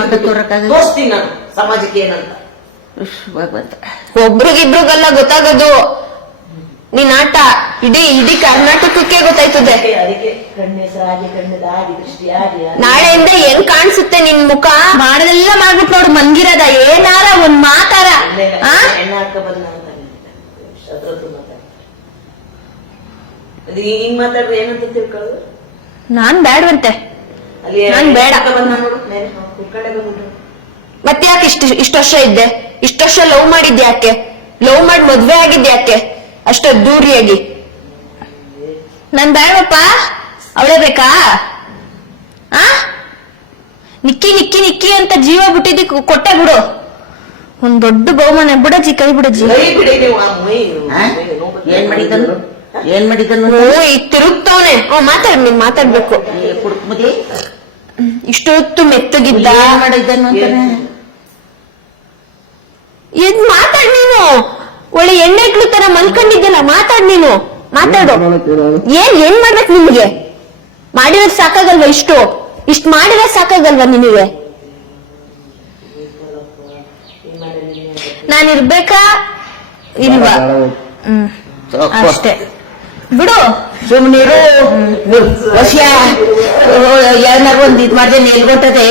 ಮತ ತೋರಕ್ಕಾಗದು? ತೋರಿಸ್ತೀನಿ ನಾನು ಸಮಾಜಕ್ಕೆ ಏನಂತ. ಒಬ್ರಿಗಿಬ್ರಿಗೆಲ್ಲ ಗೊತ್ತಾಗೋದು ನೀನ್ ಆಟ ಇಡೀ ಕರ್ನಾಟಕಕ್ಕೆ ಗೊತ್ತಾಯ್ತದೆ. ಅದಕ್ಕೆ ಕಣ್ಣೆಸರಾಗಿ ಕಣ್ಣದಾಗಿ ದೃಷ್ಟಿಯಾಗಿ ನಾಳೆಯಿಂದ ಹೆಂಗ್ ಕಾಣಿಸುತ್ತೆ ನಿನ್ ಮುಖ? ಮಾಡದೆಲ್ಲ ಮಾಡ್ಬಿಟ್ಟು ನೋಡು, ಮಂಗಿರದ ಏನಾರ ಒಂದ್ ಮಾತಾರ. ಎಣ್ಣೆ ಹಾಕ ಬಂದ ಅದ್ರದ್ದು ಮಾತಾಡ್ತಾರೆ. ಅದು ಹಿಂಗ್ ಮಾತಾಡ್ರೆ ಏನಂತ ತಿಳ್ಕೊಳ್ಳೋದು? ನಾನ್ ಬೇಡವಂತೆ, ಅಲ್ಲಿ ನಾನ್ ಬೇಡ. ಬಂದ ನೋಡು ಮೇಲೆ ಕುತ್ಕೊಂಡೆ ಬಂದ್ಬಿಟ್ಟು. ಮತ್ತೆ ಯಾಕೆ ಇಷ್ಟು ವರ್ಷ ಇದ್ದೆ? ಇಷ್ಟು ವರ್ಷ ಲವ್ ಮಾಡಿದ್ದೆ ಯಾಕೆ? ಲವ್ ಮಾಡಿ ಮದ್ವೆ ಆಗಿದ್ದೆ ಯಾಕೆ ಅಷ್ಟ ದೂರಿಯಾಗಿ? ನಾನ್ ಬೇಡವಪ್ಪ, ಅವಳೇ ಬೇಕಾ? ಆ ನಿಕ್ಕಿ ನಿಕ್ಕಿ ನಿಕ್ಕಿ ಅಂತ ಜೀವ ಬಿಟ್ಟಿದ್ದಿ ಕೊಟ್ಟೆ ಬಿಡು. ಒಂದ್ ದೊಡ್ಡ ಬಹುಮಾನ. ಬಿಡಜ್ಜಿ, ಕೈ ಬಿಡಜ್ಜಿ. ಕೈ ಬಿಡಿ ನೀವು. ಏನ್ ಮಾಡಿದನು? ಏನ್ ಮಾಡಿದನು? ಈಗ ತಿರುಗ್ತವನೆ. ಮಾತಾಡ್, ನೀನ್ ಮಾತಾಡ್ಬೇಕು. ಕುಡುಕ್ಮುದಿ ಇಷ್ಟೊತ್ತು ಮೆತ್ತಗಿದ್ದ. ಏನ್ ಮಾಡಿದನು ಅಂತಾನೆ ಎದ್ ಮಾತಾಡ್ ನೀನು. ಒಳ್ಳೆ ಎಣ್ಣೆಕ್ಳು ತರ ಮಲ್ಕೊಂಡಿದ್ದಲ್ಲ, ಮಾತಾಡ್ ನೀನು, ಮಾತಾಡು. ಏನ್ ಮಾಡ್ಬೇಕು ನಿಮ್ಗೆ? ಮಾಡಿರೋದ್ ಸಾಕಾಗಲ್ವಾ? ಇಷ್ಟು ಮಾಡಿದ್ರೆ ಸಾಕಾಗಲ್ವಾ ನಿನಗೆ? ನಾನಿರ್ಬೇಕಾ ಇಲ್ವಾ? ಅಷ್ಟೇ. ಬಿಡು. ಸುಮ್ನಿರು ವರ್ಷ ಏನಾರು ಒಂದ್ ಇದ್ ಮಾಡಿದೆ ನಿಲ್ಗೊಟ್ಟದೆ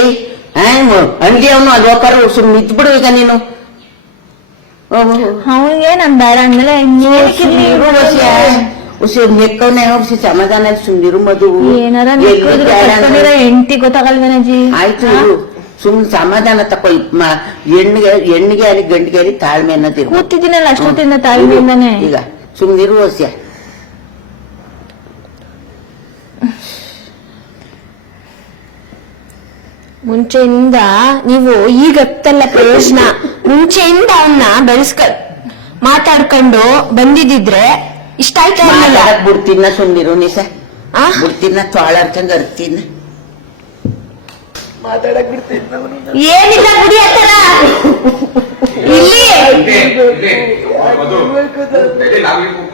ಹಂಗೆ ಅವನು ಅಲ್ಲಿ ಹೋಗ್ತಾರ ಸುಮ್ನೆ ಇದ್ಬಿಡು ಈಗ ನೀನು ಅವನಿಗೆ ನನ್ ಬೇಡ ಅಂದ್ಮೇಲೆ ಸುಮ್ನಿರು ವರ್ಷ ಉಸಿ ನೆಕ್ಕವನ್ನ ಉಸಿ ಸಮಾಧಾನ ಸುಮ್ನಿರು ಮಧು ಏನಾರ ಹೆಂಡತಿ ಗೊತ್ತಾಗಲ್ವೇನಜ್ಜಿ. ಆಯ್ತು ಸುಮ್ನೆ ಸಮಾಧಾನ ತಕೋ ಹೆಣ್ಣಿಗೆ ಅಲ್ಲಿ ಗಂಡಿಗೆ ಅಲ್ಲಿ ತಾಳ್ಮೆ ಅನ್ನೋದಿರು ಕೂತಿದ್ದೀನಲ್ಲ ಅಷ್ಟೊತ್ತಿಂದ ತಾಳ್ಮೆಯಿಂದಾನೆ. ಈಗ ಸುಮ್ನಿರು ವರ್ಷ ಮುಂಚೆಯಿಂದ ನೀವು ಈಗ ಗೊತ್ತಲ್ಲ ಪ್ರಯೋಜನ. ಮುಂಚೆಯಿಂದ ಅವನ್ನ ಮಾತಾಡ್ಕೊಂಡು ಬಂದಿದ್ರೆ ಇಷ್ಟ ಆಯ್ತಾ ಇರಲಿಲ್ಲ. ಬಿಡ್ತೀನ ಸುಮ್ನಿರು ನಿಸ ಬಿಡ್ತೀನ ತೋಳ ಅರ್ಕಂಗ್ ಅರ್ತೀನ ಏನಿಲ್ಲ ಗುಡಿ ಹತ್ತರ ಇಲ್ಲಿ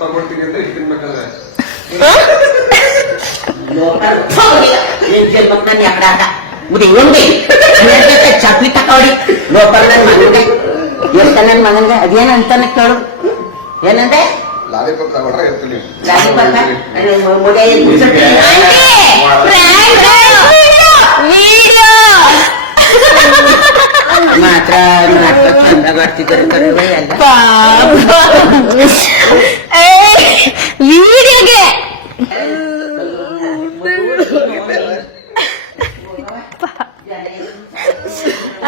ತಗೊಳ್ತೀನಿ ಅಂತ ಇಷ್ಟು ತಿನ್ಬೇಕಾದ್ರೆ ಚಾಕ್ಲಿ ತಕೊಳ್ಳಿ ಲೋಕಲ್ ನನ್ ಮಗನ್ಗೆ ಎಷ್ಟ ನನ್ ಮಗನ್ಗೆ ಅದೇನ್ ಅಂತಾನೆ ಕೇಳು ಏನಂದ್ರೆ ಲಾಲಿಪಾಪ್ ತಗೊಂಡ್ರೆ ಇರ್ತೀನಿ ಮಾತ್ರ ಚಂದ ಮಾಡ್ತಿದ್ದಾರೆ ಎಲ್ಲ ವೀಡಿಯೋಗೆ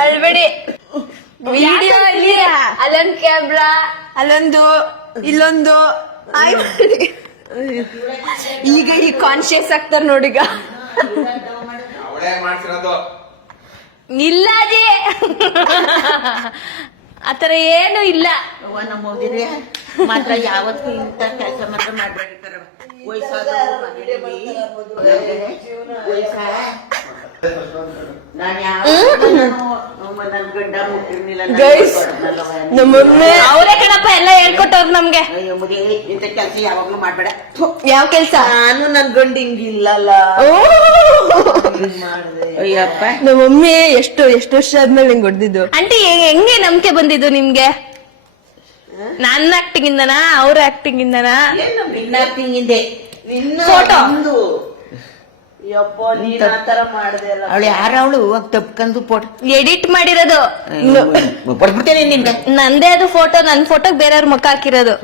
ಅಳ್ಬೇಡಿ. ವಿಡಿಯೋ ಅಲ್ಲೊಂದು ಕ್ಯಾಮ್ರಾ ಅಲ್ಲೊಂದು ಇಲ್ಲೊಂದು ಈಗ ಈ ಕಾನ್ಶಿಯಸ್ ಆಗ್ತಾರ ನೋಡಿಗ. ಅವಳೇ ಮಾಡ್ಸಿರೋದು ಇಲ್ಲ ಅದೇ ಆತರ ಏನು ಇಲ್ಲ. ನಮ್ಮ ಹೋಗಿದ್ರೆ ಮಾತ್ರ ಯಾವತ್ತೂ ಇಂಥ ಕೆಲಸ ಮಾತ್ರ ಮಾಡ್ಬೇಡಿ ನಾನು ಯಾವ ನನ್ ಗಂಡ ಮುಟ್ಟಿರ್ಲಿಲ್ಲ ನಮ್ಮಮ್ಮೆ ಅವರೇ ಕಣಪ್ಪ ಎಲ್ಲ ಹೇಳ್ಕೊಟ್ಟವ್ರು ನಮ್ಗೆ. ಅಯ್ಯೋ ಮುದಿ ಇಂಥ ಕೆಲಸ ಯಾವಾಗ್ಲೂ ಮಾಡ್ಬೇಡ. ಯಾವ ಕೆಲ್ಸ? ನಾನು ನನ್ ಗಂಡ ಹಿಂಗಿಲ್ಲಲ್ಲ. ಅಯ್ಯಪ್ಪ ನಮ್ಮ ಮಮ್ಮಿ ಎಷ್ಟು ವರ್ಷ ಆದ್ಮೇಲೆ ಹಿಂಗ್ ಹೊಡೆದಿದ್ದು. ಆಂಟಿ ಹೆಂಗೆ ನಂಬಿಕೆ ಬಂದಿದ್ದು ನಿಮ್ಗೆ? ನನ್ನ ಆಕ್ಟಿಂಗ್ ಇಂದನಾ ಅವ್ರ ಆಕ್ಟಿಂಗ್ ಇಂದನಾ? ನಿನ್ನ ಹಿಂದೆ ಫೋಟೋ ಯಪ್ಪ ನೀನ್ ಆತರ ಮಾಡ್ದೆ ಅಲ್ಲ. ಅವಳು ಯಾರವಳು ತಪ್ಕಂದು ಫೋಟೋ ಎಡಿಟ್ ಮಾಡಿರೋದು ಕೊಡ್ಬಿಡ್ತೇನೆ ನಿಮ್ಗೆ. ನಂದೇ ಅದು ಫೋಟೋ. ನನ್ ಫೋಟೋಗ್ ಬೇರೆಯವ್ರ ಮುಖ ಹಾಕಿರೋದು.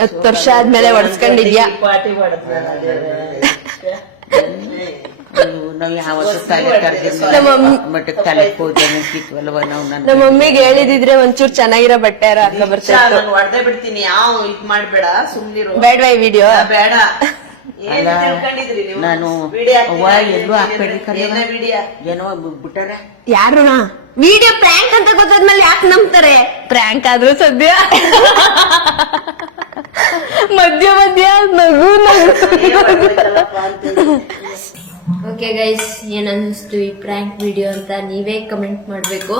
10 ವರ್ಷ ಆದ್ಮೇಲೆ ಒಡ್ಸ್ಕೊಂಡಿದ್ಯಾ? ಪಾರ್ಟಿ ಮಾಡಿದ್ ನಾವ್ ಯಾವತ್ತು ತಲೆ ಮಟ್ಟಕ್ಕೆ ತಲೆ ಹೋದ್ವಲ್ವ ನಾವು. ನಮ್ಮ ಮಮ್ಮಿಗೆ ಹೇಳಿದಿದ್ರೆ ಒಂಚೂರು ಚೆನ್ನಾಗಿರೋ ಬಟ್ಟೆ ಹಾಕ ಬರ್ತಾ ಇತ್ತು. ಹೊಡೆದೇ ಬಿಡ್ತೀನಿ. ಯಾವ ಇದ್ ಮಾಡ್ಬೇಡ ಸುಮ್ನಿರು. ಬೇಡವಾ ಈ ವಿಡಿಯೋ? ಬೇಡ. ಅಲ್ಲ ನಾನು ಎಲ್ಲೂ ಹಾಕ್ಬೇಡಿ ಏನೋ ಬಿಟ್ಟಾರ. ಯಾರು ವಿಡಿಯೋ ಪ್ರ್ಯಾಂಕ್ ಅಂತ ಗೊತ್ತಾದ್ಮೇಲೆ ಯಾಕೆ ನಂಬ್ತಾರೆ? ಪ್ರ್ಯಾಂಕ್ ಆದ್ರೂ ಸದ್ಯ ಮಧ್ಯ ನಗು ಓಕೆ ಗೈಸ್, ಏನ್ ಅನಿಸ್ತು ಈ ಪ್ರ್ಯಾಂಕ್ ವಿಡಿಯೋ ಅಂತ ನೀವೇ ಕಮೆಂಟ್ ಮಾಡ್ಬೇಕು.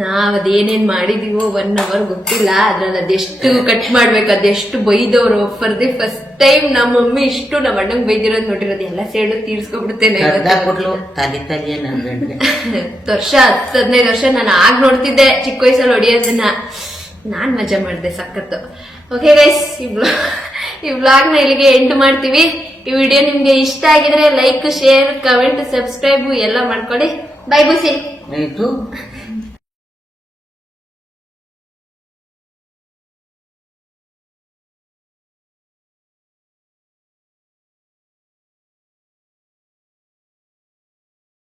ನಾವ್ ಅದೇನೇನ್ ಮಾಡಿದೀವೋ 1 hour ಗೊತ್ತಿಲ್ಲ. ಅದ್ರಲ್ಲಿ ಅದೆಷ್ಟು ಕಟ್ ಮಾಡ್ಬೇಕು, ಅದೆಷ್ಟು ಬೈದವ್ರು. ಫಾರ್ ದಿ ಫಸ್ಟ್ ಟೈಮ್ ನಮ್ಮ ಮಮ್ಮಿ ಇಷ್ಟು ನಮ್ಮ ಅಣ್ಣಂಗ್ ಬೈದಿರೋದು ನೋಡಿರೋದು. ಎಲ್ಲ ಸೇಡು ತೀರ್ಸ್ಕೊಬಿಡ್ತೇನೆ. 10 ವರ್ಷ 15 ವರ್ಷ ನಾನು ಆಗ್ ನೋಡ್ತಿದ್ದೆ ಚಿಕ್ಕ ವಯಸ್ಸಲ್ಲಿ ಹೊಡಿಯೋದನ್ನ. ನಾನ್ ಮಜಾ ಮಾಡಿದೆ ಸಖತ್ತು. ಓಕೆ ಗೈಸ್, ಈ ವ್ಲಾಗ್ ನ ಇಲ್ಲಿಗೆ ಎಂಡ್ ಮಾಡ್ತೀವಿ. ಈ ವಿಡಿಯೋ ನಿಮ್ಗೆ ಇಷ್ಟ ಆಗಿದ್ರೆ ಲೈಕ್, ಶೇರ್, ಕಮೆಂಟ್, ಸಬ್ಸ್ಕ್ರೈಬ್ ಎಲ್ಲ ಮಾಡ್ಕೊಳ್ಳಿ. By busy. ಆಯ್ತು.